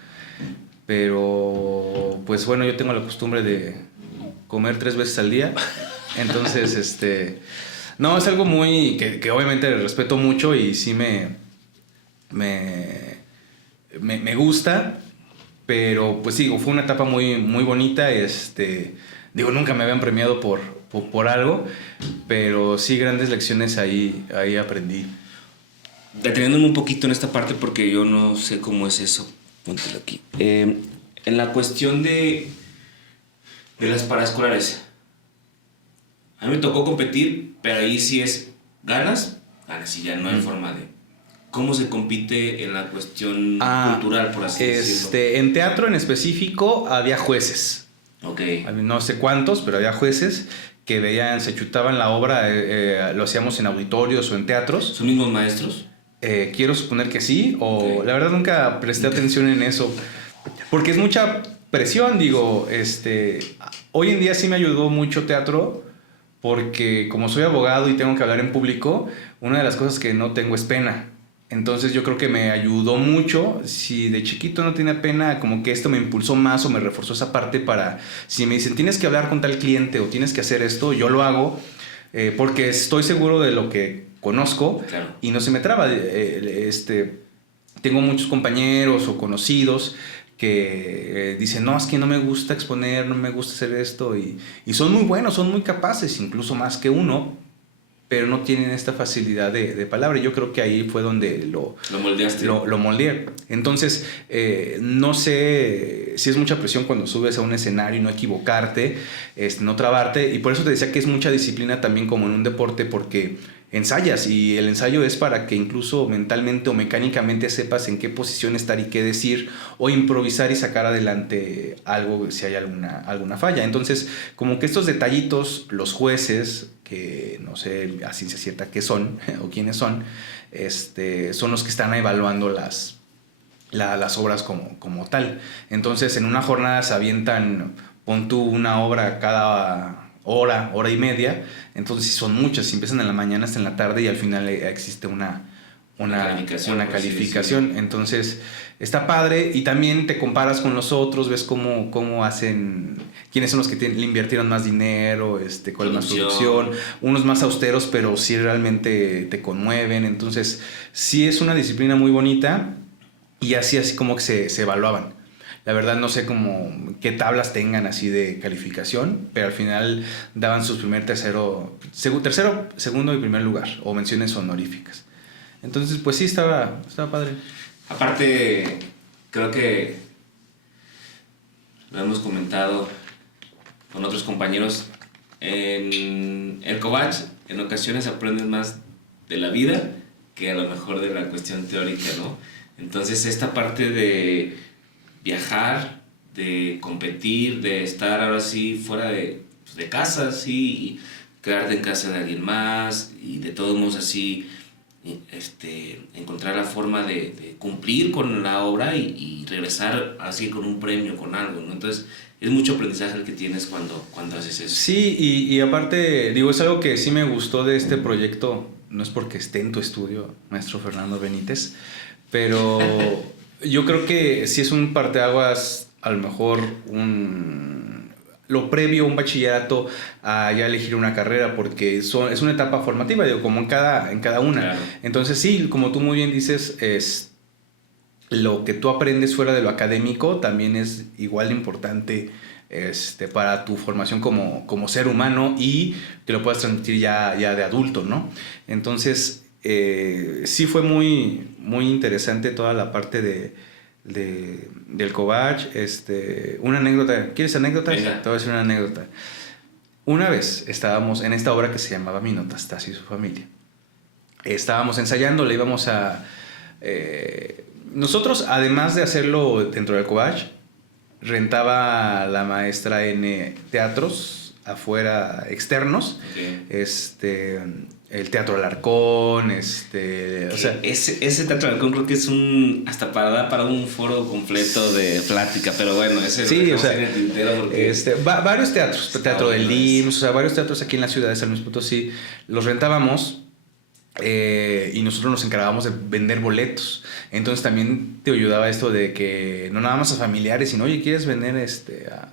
Pero, pues bueno, yo tengo la costumbre de comer 3 veces al día. Entonces, no, es algo muy... que obviamente respeto mucho y sí me gusta. Pero, pues sí, fue una etapa muy, muy bonita. Digo, nunca me habían premiado por algo. Pero sí, grandes lecciones ahí aprendí. Deteniéndome un poquito en esta parte porque yo no sé cómo es eso. Póntelo aquí. En la cuestión de las paraescolares. A mí me tocó competir, pero ahí sí es ganas y ya no hay forma de... ¿Cómo se compite en la cuestión cultural, por así decirlo? En teatro en específico había jueces. Ok. No sé cuántos, pero había jueces que veían, se chutaban la obra, lo hacíamos en auditorios o en teatros. ¿Son mismos maestros? Quiero suponer que sí, o Okay. La verdad nunca presté atención en eso, porque es mucha presión, digo, hoy en día sí me ayudó mucho teatro, porque como soy abogado y tengo que hablar en público, una de las cosas que no tengo es pena. Entonces yo creo que me ayudó mucho. Si de chiquito no tenía pena, como que esto me impulsó más o me reforzó esa parte para... Si me dicen, tienes que hablar con tal cliente o tienes que hacer esto, yo lo hago, porque estoy seguro de lo que conozco. Claro. Y no se me traba. Tengo muchos compañeros o conocidos que dicen, no, es que no me gusta exponer, no me gusta hacer esto, y son muy buenos, son muy capaces, incluso más que uno, pero no tienen esta facilidad de palabra. Yo creo que ahí fue donde lo moldeaste. Lo moldeé. Entonces, no sé si es mucha presión cuando subes a un escenario y no equivocarte, no trabarte, y por eso te decía que es mucha disciplina también como en un deporte, porque ensayas, y el ensayo es para que incluso mentalmente o mecánicamente sepas en qué posición estar y qué decir, o improvisar y sacar adelante algo si hay alguna falla. Entonces, como que estos detallitos, los jueces, que no sé a ciencia cierta qué son o quiénes son, son los que están evaluando las obras como tal. Entonces, en una jornada se avientan, pon tú una obra cada hora y media. Entonces, son muchas, si empiezan en la mañana hasta en la tarde, y al final existe una calificación. Entonces, está padre, y también te comparas con los otros, ves cómo hacen, quiénes son los que le invirtieron más dinero, cuál es más producción, unos más austeros, pero sí realmente te conmueven. Entonces, sí es una disciplina muy bonita, y así como que se evaluaban. La verdad no sé qué tablas tengan así de calificación, pero al final daban sus tercero, segundo y primer lugar, o menciones honoríficas. Entonces, pues sí, estaba padre. Aparte, creo que lo hemos comentado con otros compañeros, en el Covach en ocasiones aprendes más de la vida que a lo mejor de la cuestión teórica, ¿no? Entonces, esta parte de viajar, de competir, de estar ahora sí fuera de casa, sí, y quedarte en casa de alguien más, y de todos modos así encontrar la forma de cumplir con la obra y regresar así con un premio, con algo, ¿no? Entonces es mucho aprendizaje el que tienes cuando haces eso. Sí, y aparte, digo, es algo que sí me gustó de este proyecto, no es porque esté en tu estudio, maestro Fernando Benítez, pero yo creo que sí es un parteaguas, a lo mejor lo previo a un bachillerato a ya elegir una carrera, porque es una etapa formativa, digo, como en cada una. Claro. Entonces sí, como tú muy bien dices, es lo que tú aprendes fuera de lo académico también es igual de importante para tu formación como ser humano y que lo puedas transmitir ya de adulto, ¿no? Entonces, sí fue muy, muy interesante toda la parte del Cobach. Una anécdota, ¿quieres anécdotas? Venga. Te voy a decir una anécdota. Una vez estábamos en esta obra que se llamaba Minotastasio y su familia. Estábamos ensayando, le íbamos a... nosotros, además de hacerlo dentro del Cobach, rentaba la maestra en teatros afuera externos. Okay. El Teatro Alarcón, o sea, ese Teatro Alarcón creo que es hasta para un foro completo de plática, pero bueno, ese sí, o sea, en el tintero porque... varios teatros, Teatro del IMSS, o sea, varios teatros aquí en la ciudad de San Luis Potosí, los rentábamos. Y nosotros nos encargábamos de vender boletos. Entonces también te ayudaba esto de que no nada más a familiares, sino, oye, ¿quieres vender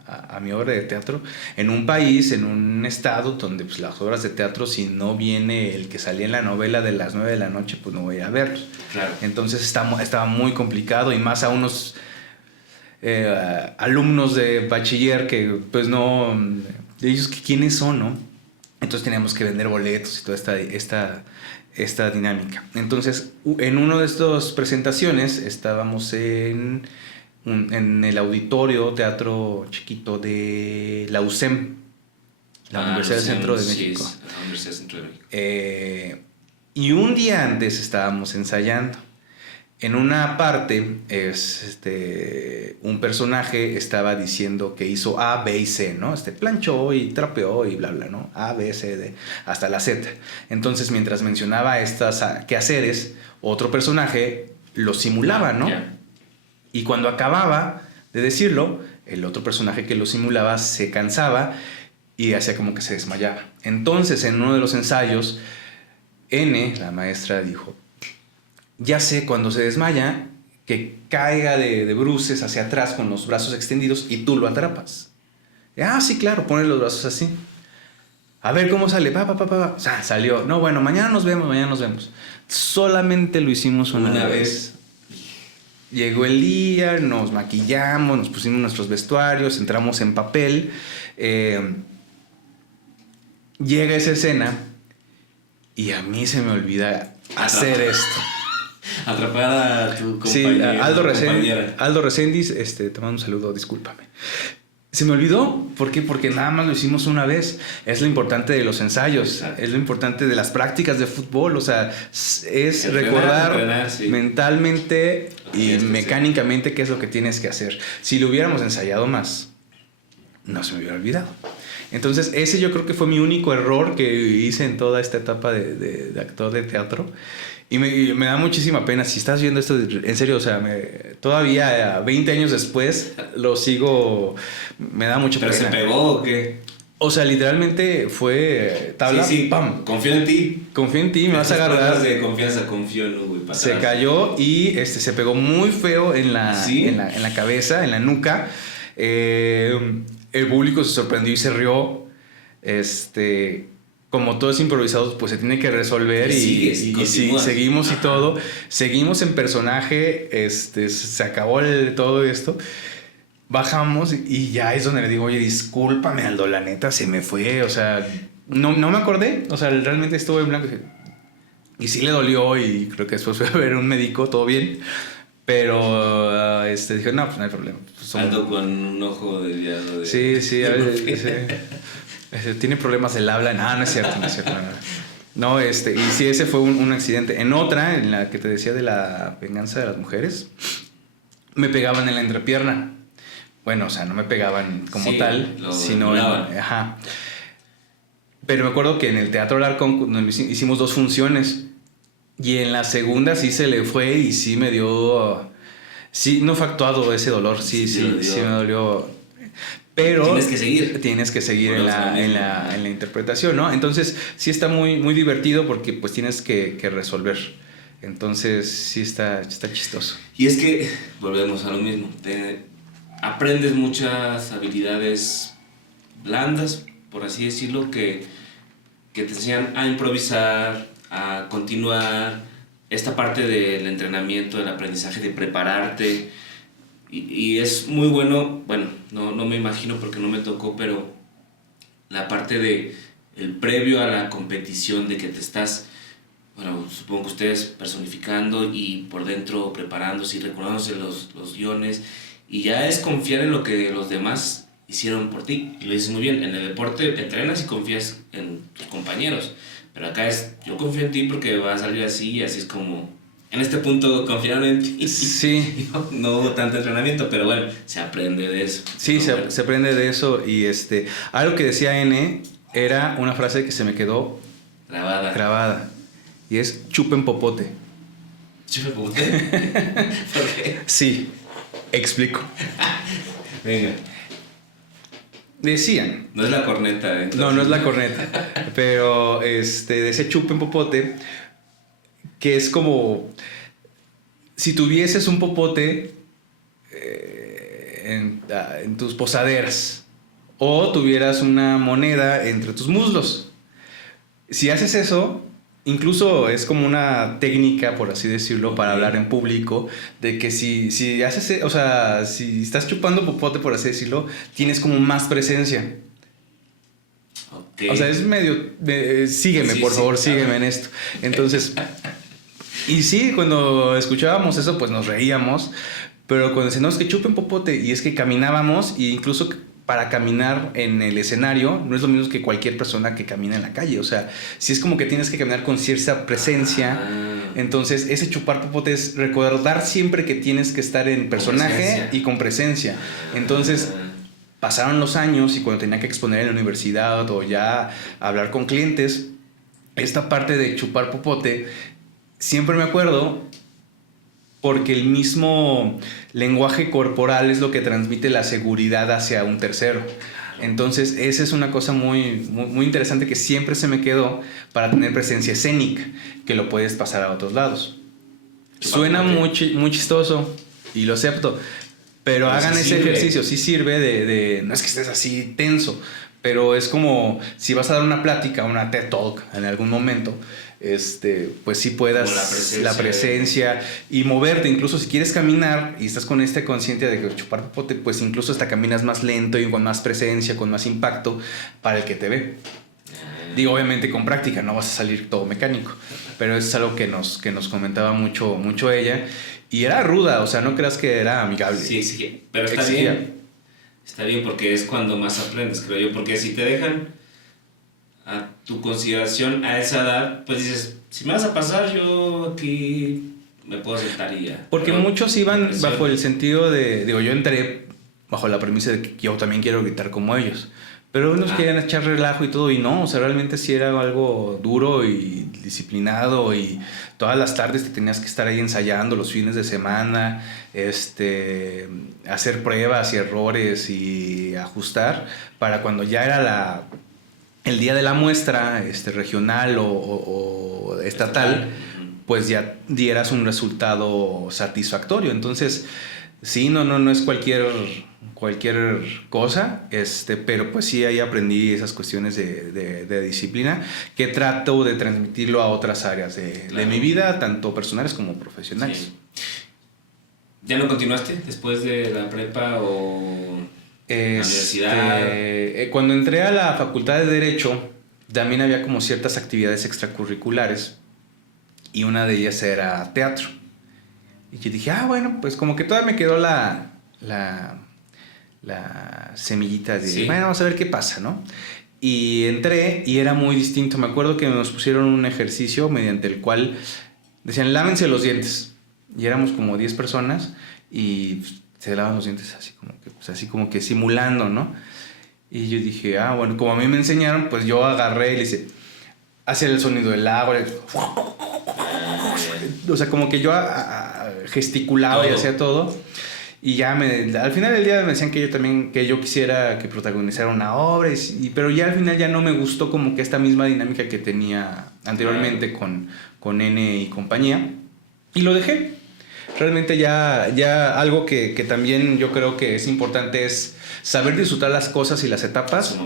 a mi obra de teatro? En un país, en un estado donde pues, las obras de teatro, si no viene el que salía en la novela de las 9 de la noche, pues no voy a verlos. Claro. Entonces estaba muy complicado, y más a unos alumnos de bachiller que pues no, ellos quiénes son, ¿no? Entonces teníamos que vender boletos y toda esta dinámica. Entonces, en una de estas presentaciones estábamos en el auditorio, teatro chiquito de la UCEM, la Universidad del Centro de México. Sí, la Universidad del Centro de México. Y un día antes estábamos ensayando. En una parte, un personaje estaba diciendo que hizo A, B y C, ¿no? Planchó y trapeó y bla, bla, ¿no? A, B, C, D, hasta la Z. Entonces, mientras mencionaba estas quehaceres, otro personaje lo simulaba, ¿no? Yeah. Y cuando acababa de decirlo, el otro personaje que lo simulaba se cansaba y hacía como que se desmayaba. Entonces, en uno de los ensayos, N, la maestra, dijo: ya sé, cuando se desmaya, que caiga de bruces hacia atrás con los brazos extendidos y tú lo atrapas. Sí, claro, pone los brazos así. A ver cómo sale. Pa. Salió. No, bueno, mañana nos vemos. Solamente lo hicimos una vez. Llegó el día, nos maquillamos, nos pusimos nuestros vestuarios, entramos en papel. Llega esa escena y a mí se me olvida hacer esto. Atrapar a tu compañero. Sí, Aldo Reséndiz, te mando un saludo, discúlpame. Se me olvidó, ¿por qué? Porque nada más lo hicimos una vez. Es lo importante de los ensayos. Exacto. Es lo importante de las prácticas de fútbol. O sea, es recordar sí, mentalmente y mecánicamente qué es lo que tienes que hacer. Si lo hubiéramos ensayado más, no se me hubiera olvidado. Entonces, ese yo creo que fue mi único error que hice en toda esta etapa de actor de teatro. Y me da muchísima pena. Si estás viendo esto, en serio, o sea, todavía 20 años después lo sigo. Me da mucha pena. ¿Pero se pegó o qué? O sea, literalmente fue tabla. Sí, ¡pam! Confío en ti. Me vas a agarrar. De confianza, confío en güey. Se cayó y se pegó muy feo en la cabeza, en la nuca. El público se sorprendió y se rió. Como todo es improvisado, pues se tiene que resolver y seguimos y todo. Seguimos en personaje, se acabó todo esto. Bajamos y ya es donde le digo: oye, discúlpame, Aldo, la neta se me fue. O sea, no me acordé. O sea, realmente estuve en blanco. Y sí le dolió y creo que después fue a ver un médico, todo bien. Pero dije, no, pues no hay problema. Aldo con un ojo desviado de... Sí, a ver, tiene problemas del habla. No es cierto. No, y sí, ese fue un accidente. En otra, en la que te decía de la venganza de las mujeres, me pegaban en la entrepierna. Bueno, o sea, no me pegaban como tal, sino ajá. Pero me acuerdo que en el Teatro Alarcón hicimos 2 funciones. Y en la segunda sí se le fue y sí me dio... Sí, no fue actuado ese dolor. Sí me dolió. Pero tienes que seguir en la interpretación, ¿no? Entonces sí está muy, muy divertido porque pues tienes que resolver. Entonces sí está chistoso. Y es que volvemos a lo mismo. Aprendes muchas habilidades blandas, por así decirlo, que te enseñan a improvisar, a continuar, esta parte del entrenamiento, del aprendizaje, de prepararte. Y es muy bueno, bueno, no me imagino porque no me tocó, pero la parte de el previo a la competición, de que te estás, bueno, supongo que ustedes personificando y por dentro preparándose y recordándose los guiones, y ya es confiar en lo que los demás hicieron por ti. Y lo dices muy bien, en el deporte te entrenas y confías en tus compañeros, pero acá es, yo confío en ti porque va a salir así, y así es como, en este punto confiaron en ti. Sí. No hubo tanto entrenamiento, pero bueno, se aprende de eso. Sí, ¿no? se aprende de eso. Y algo que decía N era una frase que se me quedó grabada. Y es chupen popote. ¿Chupen popote? ¿Por qué? Sí, explico. Venga. Decían. No es la corneta, ¿eh? No es la corneta. Pero decía chupen popote, que es como si tuvieses un popote en tus posaderas o tuvieras una moneda entre tus muslos. Si haces eso, incluso es como una técnica, por así decirlo, para hablar en público, de que si haces, o sea, si estás chupando popote, por así decirlo, tienes como más presencia. Okay. O sea, es medio... sígueme, por favor, sígueme en esto. Entonces... Y sí, cuando escuchábamos eso, pues nos reíamos. Pero cuando decían, no, es que chupen popote. Y es que caminábamos, e incluso para caminar en el escenario, no es lo mismo que cualquier persona que camina en la calle. O sea, sí es como que tienes que caminar con cierta presencia. Entonces, ese chupar popote es recordar siempre que tienes que estar en personaje y con presencia. Entonces... Pasaron los años y cuando tenía que exponer en la universidad o ya hablar con clientes, esta parte de chupar popote, siempre me acuerdo porque el mismo lenguaje corporal es lo que transmite la seguridad hacia un tercero. Entonces, esa es una cosa muy, muy, muy interesante que siempre se me quedó para tener presencia escénica, que lo puedes pasar a otros lados. Suena muy chistoso y lo acepto. Pero hagan sí ese ejercicio, sí sirve de... No es que estés así tenso, pero es como si vas a dar una plática, una TED Talk en algún momento, pues sí puedas la presencia y moverte. Incluso si quieres caminar y estás con consciente de que chupar popote, pues incluso hasta caminas más lento y con más presencia, con más impacto para el que te ve. Digo, obviamente con práctica, no vas a salir todo mecánico, pero es algo que nos comentaba mucho ella. Y era ruda, o sea, no creas que era amigable. Sí, pero está bien. Está bien porque es cuando más aprendes, creo yo. Porque si te dejan a tu consideración a esa edad, pues dices, si me vas a pasar, yo aquí me puedo sentar y ya. Porque pero muchos iban bajo el sentido de... Digo, yo entré bajo la premisa de que yo también quiero gritar como ellos. Pero unos querían echar relajo y todo, y no, o sea, realmente sí era algo duro y disciplinado, y todas las tardes te tenías que estar ahí ensayando, los fines de semana, hacer pruebas y errores y ajustar para cuando ya era el día de la muestra regional o estatal, pues ya dieras un resultado satisfactorio. Entonces, sí, no es cualquier cosa, pero pues sí ahí aprendí esas cuestiones de disciplina que trato de transmitirlo a otras áreas de mi vida, tanto personales como profesionales. Sí. ¿Ya no continuaste después de la prepa o la universidad? Cuando entré a la Facultad de Derecho, también había como ciertas actividades extracurriculares y una de ellas era teatro. Y yo dije, bueno, pues como que todavía me quedó la semillita de, bueno, vamos a ver qué pasa, ¿no? Y entré y era muy distinto. Me acuerdo que nos pusieron un ejercicio mediante el cual decían, lávense los dientes. Y éramos como 10 personas y se lavan los dientes así como que simulando, ¿no? Y yo dije, bueno, como a mí me enseñaron, pues yo agarré y le hice, hacía el sonido del agua, o sea, como que yo gesticulaba y hacía todo. Y ya al final del día me decían que yo quisiera que protagonizara una obra, pero ya al final ya no me gustó como que esta misma dinámica que tenía anteriormente con N y compañía, y lo dejé. Realmente ya algo que también yo creo que es importante es saber disfrutar las cosas y las etapas,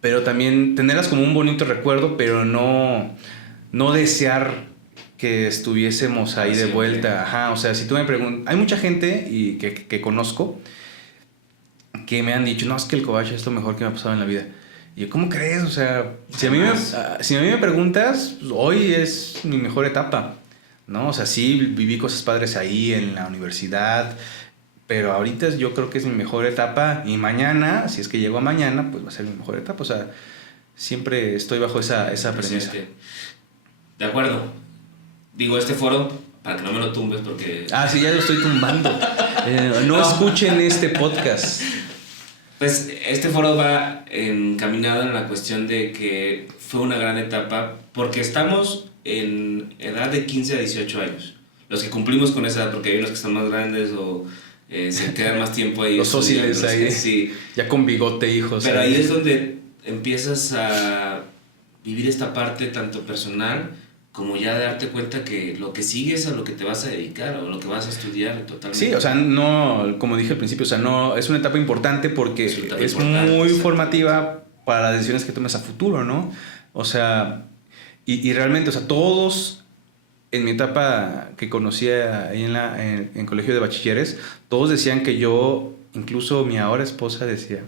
pero también tenerlas como un bonito recuerdo, pero no desear que estuviésemos ahí de vuelta. Ajá, o sea, si tú me preguntas, hay mucha gente y que conozco que me han dicho, no, es que el Cobach es lo mejor que me ha pasado en la vida. Y yo, ¿cómo crees? O sea, si a mí me preguntas, pues, hoy es mi mejor etapa, ¿no? O sea, sí, viví cosas padres ahí en la universidad, pero ahorita yo creo que es mi mejor etapa, y mañana, si es que llego a mañana, pues va a ser mi mejor etapa. O sea, siempre estoy bajo esa premisa. De acuerdo. Digo, este foro, para que no me lo tumbes, porque... Sí, ya lo estoy tumbando. No escuchen este podcast. Pues este foro va encaminado en la cuestión de que fue una gran etapa, porque estamos en edad de 15 a 18 años. Los que cumplimos con esa edad, porque hay unos que están más grandes o se quedan más tiempo ahí. Los fósiles ahí, sí. Ya con bigote, hijos. Pero ahí es donde empiezas a vivir esta parte tanto personal como ya darte cuenta que lo que sigue es a lo que te vas a dedicar o lo que vas a estudiar totalmente. Sí, o sea, no, como dije al principio, o sea, no, es una etapa importante porque es muy formativa para las decisiones que tomes a futuro, ¿no? O sea, y realmente, o sea, todos en mi etapa que conocía ahí en colegio de bachilleres, todos decían que yo, incluso mi ahora esposa decía...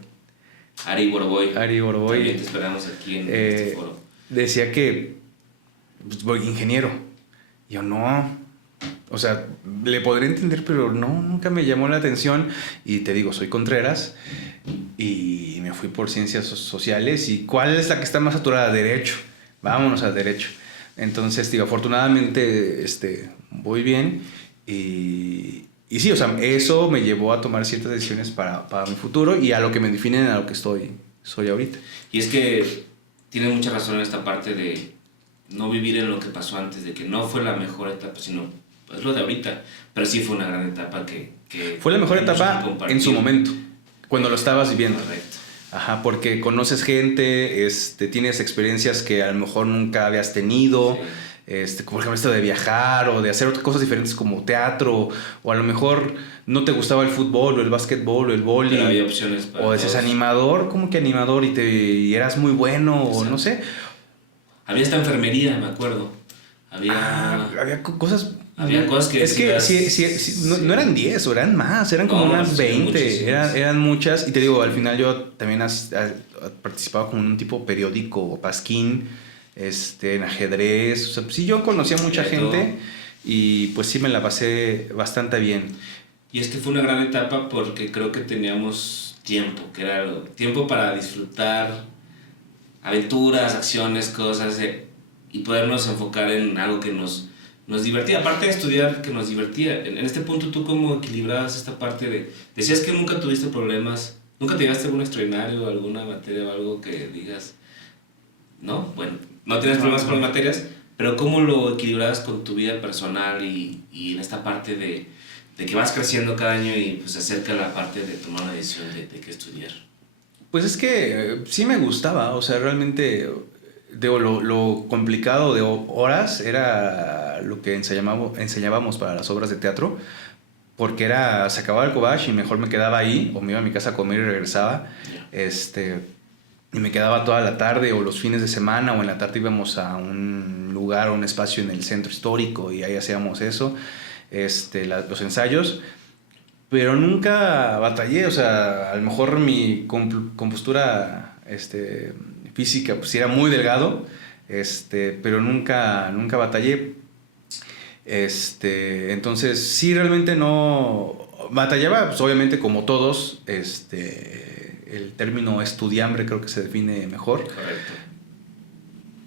Ari Boroboy. También te esperamos aquí en este foro. Decía que pues, voy ingeniero. Yo no. O sea, le podré entender, pero no, nunca me llamó la atención. Y te digo, soy Contreras y me fui por ciencias sociales. ¿Y cuál es la que está más saturada? Derecho. Vámonos a derecho. Entonces, digo, afortunadamente voy bien. Y sí, o sea, eso me llevó a tomar ciertas decisiones para mi futuro y a lo que me definen a lo que soy ahorita. Y es que tiene mucha razón en esta parte de no vivir en lo que pasó antes, de que no fue la mejor etapa, sino es lo de ahorita. Pero sí fue una gran etapa que fue la mejor etapa en su momento, cuando lo estabas viviendo. Correcto. Ajá, porque conoces gente, tienes experiencias que a lo mejor nunca habías tenido. Sí. Por ejemplo, esto de viajar o de hacer otras cosas diferentes como teatro, o a lo mejor no te gustaba el fútbol o el básquetbol o el vóley. Pero había opciones para o decías animador, ¿cómo que animador? Y eras muy bueno, o no sé. Había esta enfermería, me acuerdo. Había cosas... Había cosas que... Es que sí, no eran 10, o eran más, eran como unas 20, eran muchas. Y te digo, al final yo también participaba como en un tipo periódico o pasquín, en ajedrez. O sea, pues sí, yo conocía a mucha gente y pues sí me la pasé bastante bien. Y es que fue una gran etapa porque creo que teníamos tiempo, que era tiempo para disfrutar aventuras, acciones, cosas, y podernos enfocar en algo que nos divertía. Aparte de estudiar, que nos divertía. En este punto, ¿tú cómo equilibrabas esta parte de... Decías que nunca tuviste problemas, nunca te llevaste algún extraordinario, alguna materia o algo que digas... ¿No? Bueno, no tienes problemas con las materias, pero ¿cómo lo equilibrabas con tu vida personal y en esta parte de que vas creciendo cada año y pues se acerca la parte de tomar una decisión de qué estudiar? Pues es que sí me gustaba, o sea, realmente... lo complicado de horas era lo que enseñábamos para las obras de teatro, porque se acababa el Cobach y mejor me quedaba ahí, o me iba a mi casa a comer y regresaba, y me quedaba toda la tarde o los fines de semana, o en la tarde íbamos a un lugar o un espacio en el centro histórico y ahí hacíamos eso, los ensayos, pero nunca batallé. O sea, a lo mejor mi compostura física pues era muy delgado, pero nunca batallé. Entonces sí, realmente no batallaba, pues obviamente como todos, el término estudiambre creo que se define mejor. Correcto.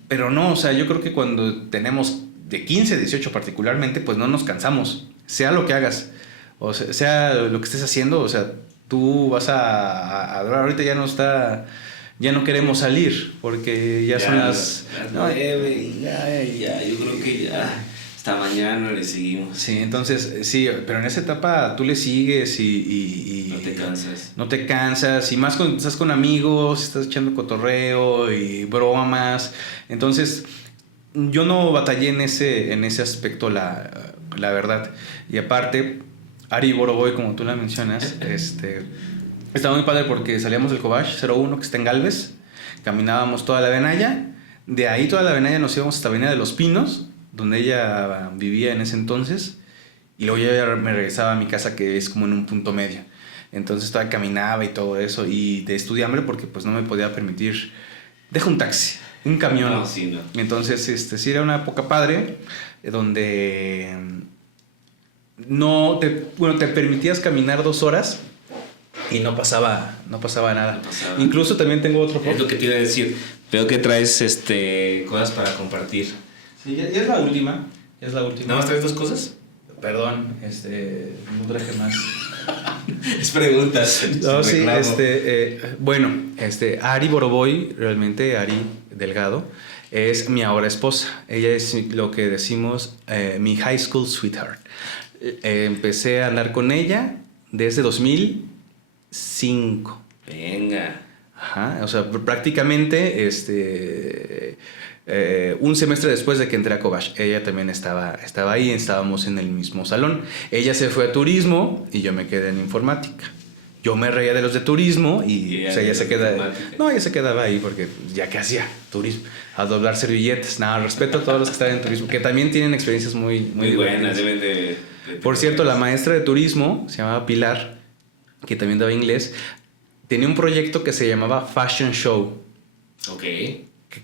Pero no, o sea, yo creo que cuando tenemos de 15 a 18 particularmente, pues no nos cansamos, sea lo que hagas, o sea lo que estés haciendo. O sea, tú vas a ahorita ya no queremos salir porque ya son las 9 y ya, yo creo que ya hasta mañana le seguimos. Sí, entonces, sí, pero en esa etapa tú le sigues y no te cansas. No te cansas, y más cuando estás con amigos, estás echando cotorreo y bromas. Entonces, yo no batallé en ese aspecto, la verdad. Y aparte, Ari Boroboy, como tú la mencionas, estaba muy padre porque salíamos del Cobach 01, que está en Galvez, caminábamos toda la Avenalla, de ahí toda la Avenalla nos íbamos hasta Avenida de los Pinos, donde ella vivía en ese entonces, y luego ya me regresaba a mi casa, que es como en un punto medio. Entonces todavía caminaba y todo eso, y de estudiambre porque pues no me podía permitir, deja un taxi, un camión. No, sí, no. Entonces sí era una época padre, donde te permitías caminar 2 horas y no pasaba nada. No pasaba. Incluso también tengo otro Es lo que te iba a decir. Veo que traes cosas para compartir. Sí, ya es la última. ¿Nada más traes 2 cosas? Perdón, no traje más. Es preguntas. No, sí, bueno, Ari Boroboy, realmente Ari Delgado, es mi ahora esposa. Ella es lo que decimos mi high school sweetheart. Empecé a andar con ella desde 2005. Venga. Ajá, o sea, prácticamente un semestre después de que entré a Cobach, ella también estaba ahí, estábamos en el mismo salón. Ella se fue a turismo y yo me quedé en informática. Yo me reía de los de turismo y o sea, ella se quedaba ahí porque ya que hacía turismo, a doblar servilletas. Nada, respeto a todos los que están en turismo, que también tienen experiencias muy buenas, deben de Por cierto, la maestra de turismo se llamaba Pilar, que también daba inglés, tenía un proyecto que se llamaba Fashion Show. Ok.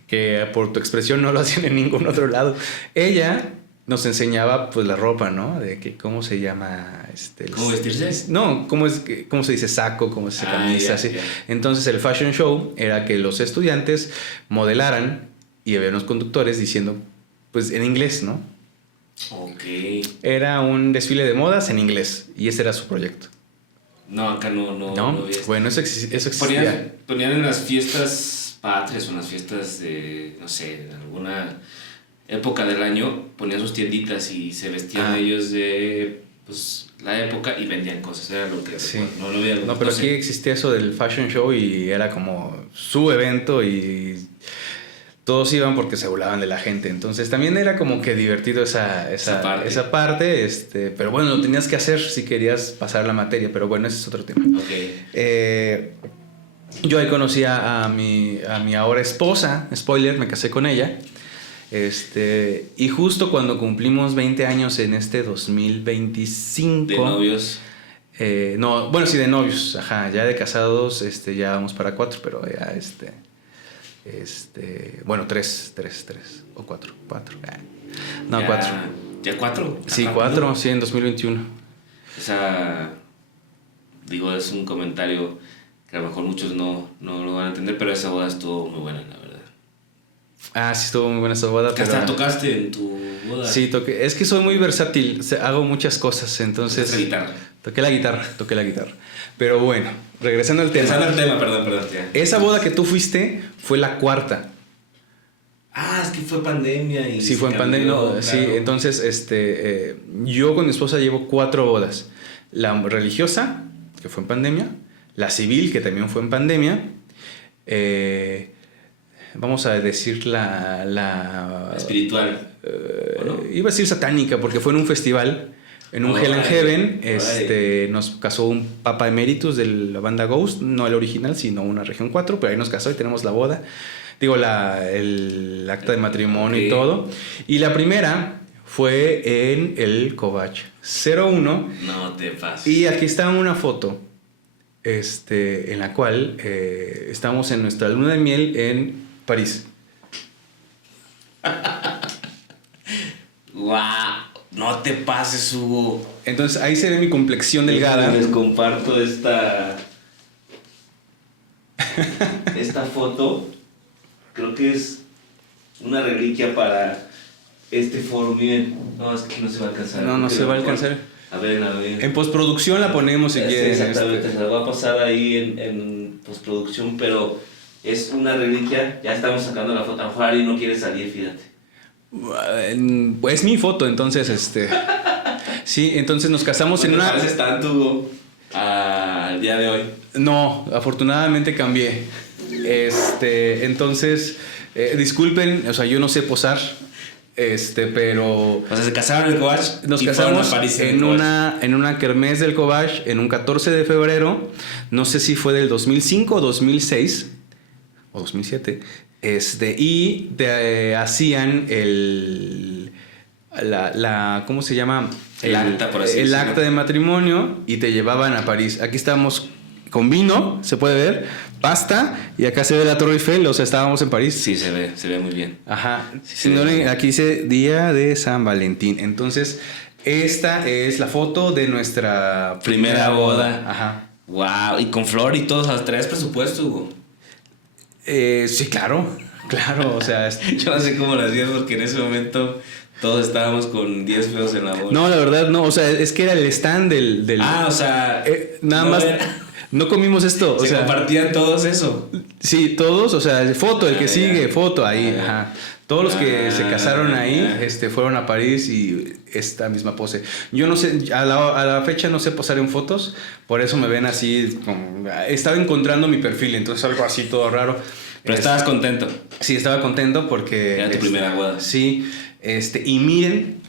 Que por tu expresión no lo hacían en ningún otro lado. Ella nos enseñaba pues la ropa, ¿no? De que cómo se llama ¿Cómo vestirse? No, cómo se dice saco, cómo se dice camisa, así. Ya. Entonces el fashion show era que los estudiantes modelaran y había unos conductores diciendo pues en inglés, ¿no? Ok. Era un desfile de modas en inglés y ese era su proyecto. No, acá no vi esto. Bueno, eso existía. Ponían en las fiestas patrias o en las fiestas de, no sé, en alguna época del año, ponían sus tienditas y se vestían ellos de pues la época y vendían cosas, era lo que sí. No, pero aquí existía eso del fashion show y era como su evento y todos iban porque se burlaban de la gente, entonces también era como que divertido esa parte, pero bueno, lo tenías que hacer si querías pasar la materia, pero bueno, ese es otro tema. Okay. Yo ahí conocí a mi ahora esposa, spoiler, me casé con ella. Y justo cuando cumplimos 20 años en 2025. ¿De novios? No, bueno, sí, de novios, ajá, ya de casados, ya vamos para 4, pero ya bueno, 3 o 4. No, 4. ¿Ya 4? Sí, 4, sí, en 2021. Digo, es un comentario que a lo mejor muchos no lo van a entender, pero esa boda estuvo muy buena, la verdad. Ah, sí, estuvo muy buena esa boda. Que hasta tocaste en tu boda. Sí, toqué. Es que soy muy versátil, hago muchas cosas, entonces... Toqué la guitarra. Pero bueno, regresando al tema. Perdón. Tía. Esa boda que tú fuiste fue la 4ª. Ah, es que fue pandemia. Sí, fue en pandemia. No, claro. Sí, entonces, yo con mi esposa llevo 4 bodas. La religiosa, que fue en pandemia. La civil, que también fue en pandemia. Vamos a decir la espiritual. ¿No? Iba a decir satánica porque fue en un festival, en un Hell and Heaven. Nos casó un Papa Emeritus de la banda Ghost, no el original, sino una Región 4, pero ahí nos casó y tenemos la boda. Digo, el acta de matrimonio y todo. Y la primera fue en el Cobach 01. No te pases. Y aquí está una foto en la cual estamos en nuestra luna de miel en París. ¡Guau! No te pases, Hugo. Entonces ahí se ve mi complexión delgada. Les comparto esta foto. Creo que es una reliquia para este foro. Miren, no, es que aquí no se va a alcanzar. No se va a alcanzar. A ver. En postproducción la ponemos si quieren. Exactamente, se la va a pasar ahí en postproducción, pero es una reliquia. Ya estamos sacando la foto. A y no quiere salir, fíjate. Es mi foto, entonces, sí, entonces nos casamos en una... ¿No te pareces tanto, Hugo, al día de hoy? No, afortunadamente cambié. Entonces, disculpen, o sea, yo no sé posar, pero... O sea, se casaron en el Cobach. Nos casamos en una kermés del Cobach en un 14 de febrero. No sé si fue del 2005 o 2006 o 2007. Y hacían ¿cómo se llama? El acta, por así el decirlo. acta de matrimonio, y te llevaban a París. Aquí estamos con vino, se puede ver, pasta, y acá se ve la Torre Eiffel, o sea, estábamos en París. Sí, se ve muy bien. Ajá. Sí, Si no, se ve. aquí dice Día de San Valentín. Entonces, esta es la foto de nuestra Primera boda. Ajá. Wow, y con flor y todo, o sea, ¿traes presupuesto, Hugo? Sí, claro, o sea... Yo no sé cómo lo hacías porque en ese momento todos estábamos con 10 pesos en la boda. No, la verdad no, o sea, es que era el stand del O sea, nada no más era- no comimos esto, o se sea, compartían todos eso. sí, todos, o sea, foto, el que Ya. sigue, foto ahí, ajá. Todos los que se casaron ahí, Ya. fueron a París y esta misma pose. Yo no sé, a la fecha no sé posar en fotos, por eso me ven así, estaba encontrando mi perfil, entonces algo así todo raro. Pero estabas contento. Sí, estaba contento porque... Era tu primera boda. Sí, y miren,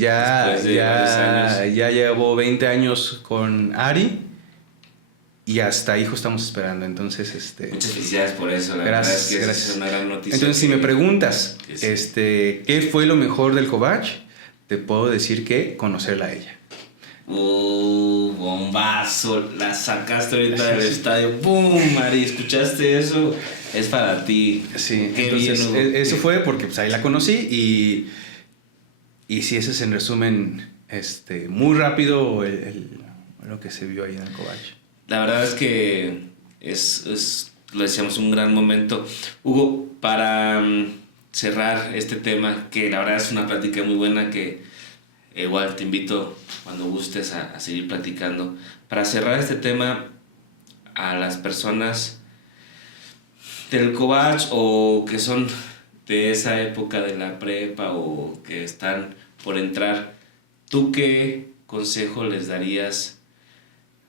ya, Después de varios años. ya llevo 20 años con Ari y hasta hijo estamos esperando, entonces, Muchas felicidades por eso, la Gracias, verdad es que gracias. es una gran noticia. Entonces, si me preguntas, que sí. ¿qué fue lo mejor del Covach? Te puedo decir que conocerla a ella. Bombazo, la sacaste ahorita del estadio. ¡Bum! Mari, ¿escuchaste eso? Es para ti. Sí, Qué entonces, bien, Hugo. eso fue porque pues, ahí la conocí y sí, ese es en resumen muy rápido lo que se vio ahí en el Covach. La verdad es que lo decíamos, un gran momento. Hugo, para cerrar este tema, que la verdad es una plática muy buena, que igual te invito cuando gustes a seguir platicando. Para cerrar este tema, a las personas del Covach o que son de esa época de la prepa o que están por entrar, ¿tú qué consejo les darías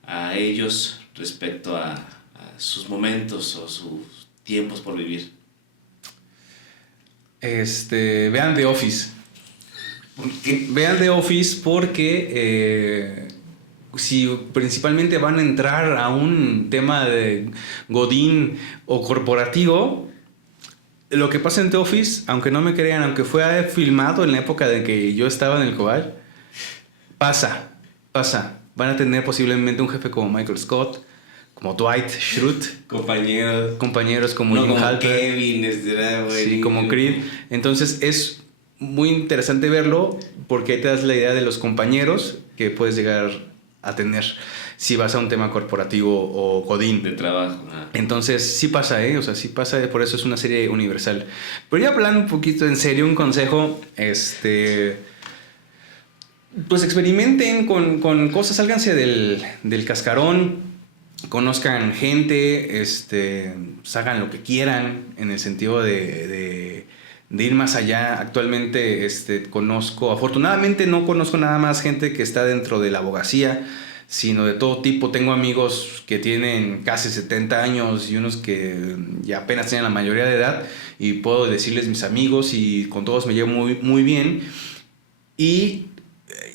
a ellos respecto a sus momentos o sus tiempos por vivir? Vean The Office. ¿Por qué? Vean The Office porque si principalmente van a entrar a un tema de godín o corporativo, lo que pasa en The Office, aunque no me crean, aunque fue filmado en la época de que yo estaba en el Covach, pasa. Van a tener posiblemente un jefe como Michael Scott, como Dwight Schrute, compañeros como no Jim como Halpert, Kevin, sí, como Creed. Entonces es muy interesante verlo porque ahí te das la idea de los compañeros que puedes llegar a tener si vas a un tema corporativo o godín. de trabajo. Entonces sí pasa, o sea, sí pasa, por eso es una serie universal. Pero ya hablando un poquito en serio, un consejo, pues experimenten con cosas, sálganse del cascarón, conozcan gente, pues hagan lo que quieran en el sentido de ir más allá. Actualmente afortunadamente no conozco nada más gente que está dentro de la abogacía, sino de todo tipo. Tengo amigos que tienen casi 70 años y unos que ya apenas tienen la mayoría de edad y puedo decirles mis amigos y con todos me llevo muy, muy bien. Y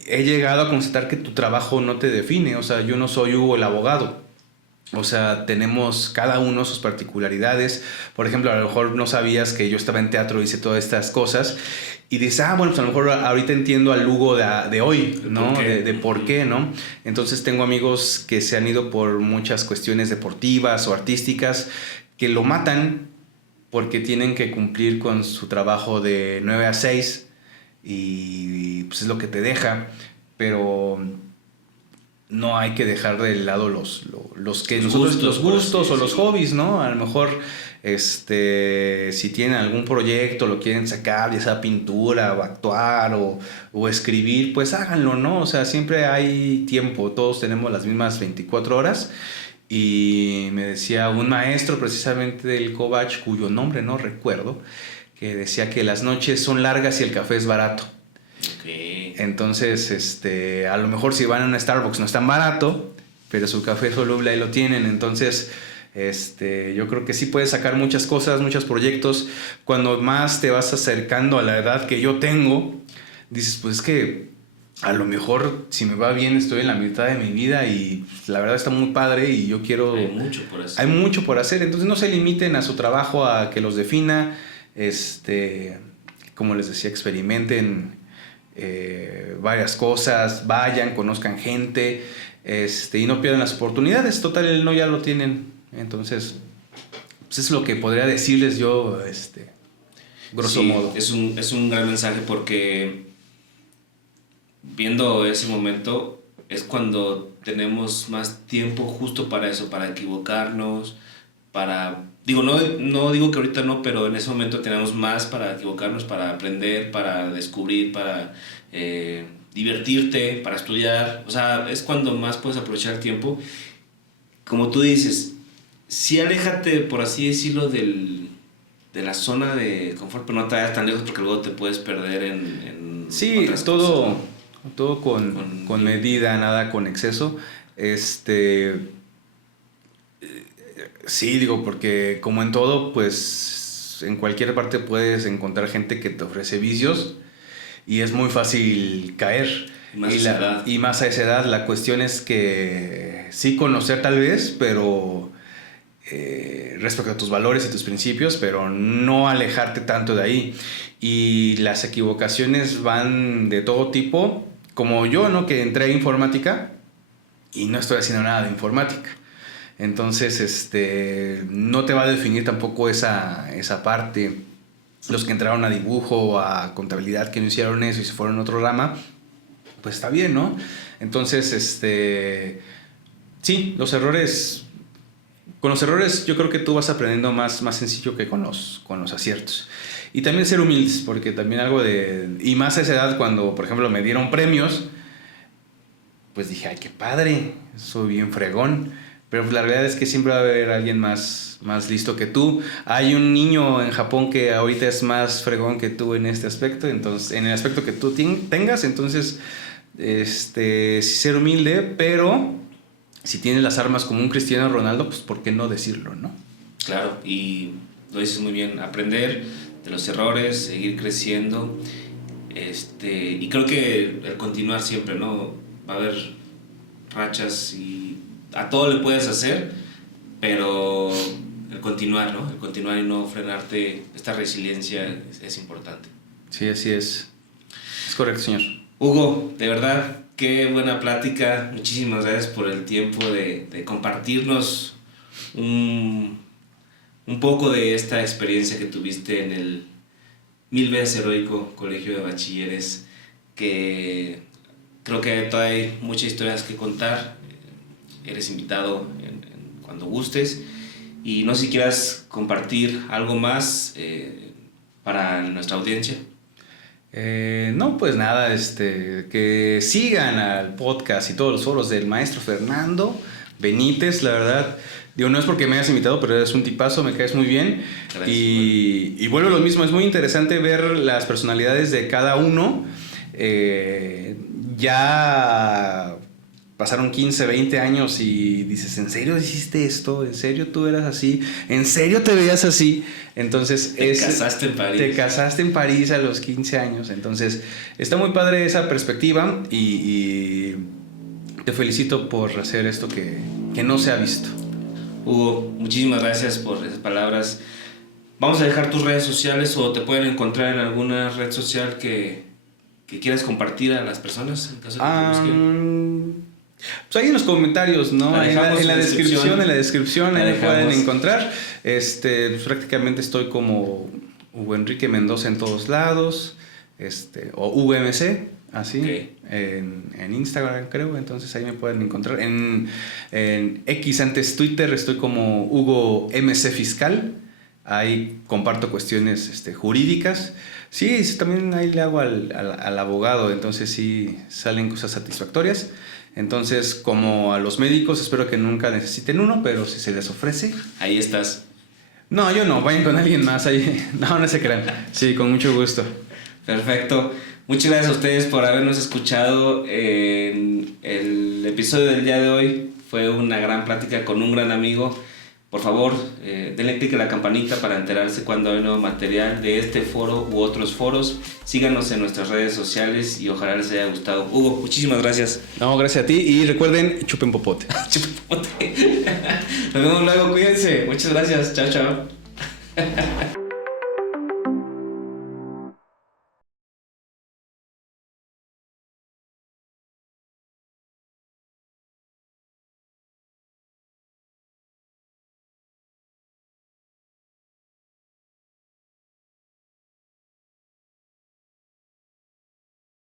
he llegado a constatar que tu trabajo no te define. O sea, yo no soy Hugo el abogado. O sea, tenemos cada uno sus particularidades. Por ejemplo, a lo mejor no sabías que yo estaba en teatro y hice todas estas cosas. Y dices, bueno, pues a lo mejor ahorita entiendo al Hugo de hoy, ¿no? De por qué, ¿no? Entonces tengo amigos que se han ido por muchas cuestiones deportivas o artísticas que lo matan porque tienen que cumplir con su trabajo de 9 a 6 y pues es lo que te deja. Pero no hay que dejar de lado los gustos o los hobbies, ¿no? A lo mejor si tienen algún proyecto, lo quieren sacar, ya sea pintura o actuar o escribir, pues háganlo, ¿no? O sea, siempre hay tiempo, todos tenemos las mismas 24 horas. Y me decía un maestro precisamente del Covach, cuyo nombre no recuerdo, que decía que las noches son largas y el café es barato. Okay. Entonces, a lo mejor si van a un Starbucks no es tan barato, pero su café soluble ahí lo tienen. Entonces, yo creo que sí puedes sacar muchas cosas, muchos proyectos. Cuando más te vas acercando a la edad que yo tengo, dices, pues es que a lo mejor si me va bien estoy en la mitad de mi vida y la verdad está muy padre y yo quiero... Hay mucho por hacer. Hay mucho por hacer. Entonces no se limiten a su trabajo, a que los defina. Como les decía, experimenten varias cosas, vayan, conozcan gente, y no pierdan las oportunidades. Total, el no ya lo tienen. Entonces, pues es lo que podría decirles yo, grosso modo. Es un gran mensaje, porque viendo ese momento es cuando tenemos más tiempo justo para eso, para equivocarnos, no digo que ahorita no, pero en ese momento tenemos más para equivocarnos, para aprender, para descubrir, para divertirte, para estudiar. O sea, es cuando más puedes aprovechar el tiempo. Como tú dices, sí, aléjate, por así decirlo, de la zona de confort, pero no te vayas tan lejos, porque luego te puedes perder en sí, otras todo, cosas, ¿no? todo con medida, nada con exceso. Sí, digo, porque como en todo, pues en cualquier parte puedes encontrar gente que te ofrece vicios y es muy fácil caer. Y más a esa edad, la cuestión es que sí conocer tal vez, pero respecto a tus valores y tus principios, pero no alejarte tanto de ahí. Y las equivocaciones van de todo tipo, como yo, ¿no? Que entré a informática y no estoy haciendo nada de informática. Entonces, no te va a definir tampoco esa parte. Los que entraron a dibujo o a contabilidad, que no hicieron eso y se fueron a otro rama, pues está bien, ¿no? Entonces, sí, los errores... Con los errores yo creo que tú vas aprendiendo más sencillo que con los aciertos. Y también ser humildes, porque también algo de... Y más a esa edad, cuando, por ejemplo, me dieron premios, pues dije, ay, qué padre, soy bien fregón. Pero la realidad es que siempre va a haber alguien más listo que tú. Hay un niño en Japón que ahorita es más fregón que tú en este aspecto, entonces, en el aspecto que tú tengas. Entonces, sí, ser humilde, pero si tienes las armas como un Cristiano Ronaldo, pues ¿por qué no decirlo, no? Claro, y lo dices muy bien, aprender de los errores, seguir creciendo, y creo que el continuar siempre, ¿no? Va a haber rachas y a todo le puedes hacer, pero el continuar, ¿no? El continuar y no frenarte, esta resiliencia es importante. Sí, así es. Es correcto, señor. Hugo, de verdad, qué buena plática. Muchísimas gracias por el tiempo de compartirnos un poco de esta experiencia que tuviste en el 1000 veces heroico Colegio de Bachilleres, que creo que todavía hay muchas historias que contar. Eres invitado cuando gustes, y no sé si quieras compartir algo más para nuestra audiencia. No, pues nada, que sigan al podcast y todos los foros del maestro Fernando Benítez. La verdad, digo, no es porque me hayas invitado, pero eres un tipazo, me caes muy bien. Gracias, y vuelvo a lo mismo, es muy interesante ver las personalidades de cada uno. Ya pasaron 15, 20 años y dices, ¿en serio hiciste esto? ¿En serio tú eras así? ¿En serio te veías así? Entonces, Te casaste en París. Te casaste en París a los 15 años. Entonces, está muy padre esa perspectiva y te felicito por hacer esto que no se ha visto. Hugo, muchísimas gracias por esas palabras. Vamos a dejar tus redes sociales, o te pueden encontrar en alguna red social que quieras compartir a las personas, en caso de que te busquen. Pues ahí en los comentarios, ¿no? En la descripción ahí me pueden encontrar. Pues prácticamente estoy como Hugo Enrique Mendoza en todos lados, o UMC, así, okay. En Instagram creo, entonces ahí me pueden encontrar. En X, antes Twitter, estoy como Hugo MC Fiscal. Ahí comparto cuestiones jurídicas. Sí, también ahí le hago al abogado, entonces sí salen cosas satisfactorias. Entonces, como a los médicos, espero que nunca necesiten uno, pero si se les ofrece... Ahí estás. No, yo no, vayan con alguien más. Ahí. No se crean. Sí, con mucho gusto. Perfecto. Muchas gracias a ustedes por habernos escuchado en el episodio del día de hoy. Fue una gran plática con un gran amigo. Por favor, denle click a la campanita para enterarse cuando hay nuevo material de este foro u otros foros. Síganos en nuestras redes sociales y ojalá les haya gustado. Hugo, muchísimas gracias. No, gracias a ti, y recuerden, chupen popote. Chupen popote. Nos vemos luego, cuídense. Muchas gracias. Chao, chao.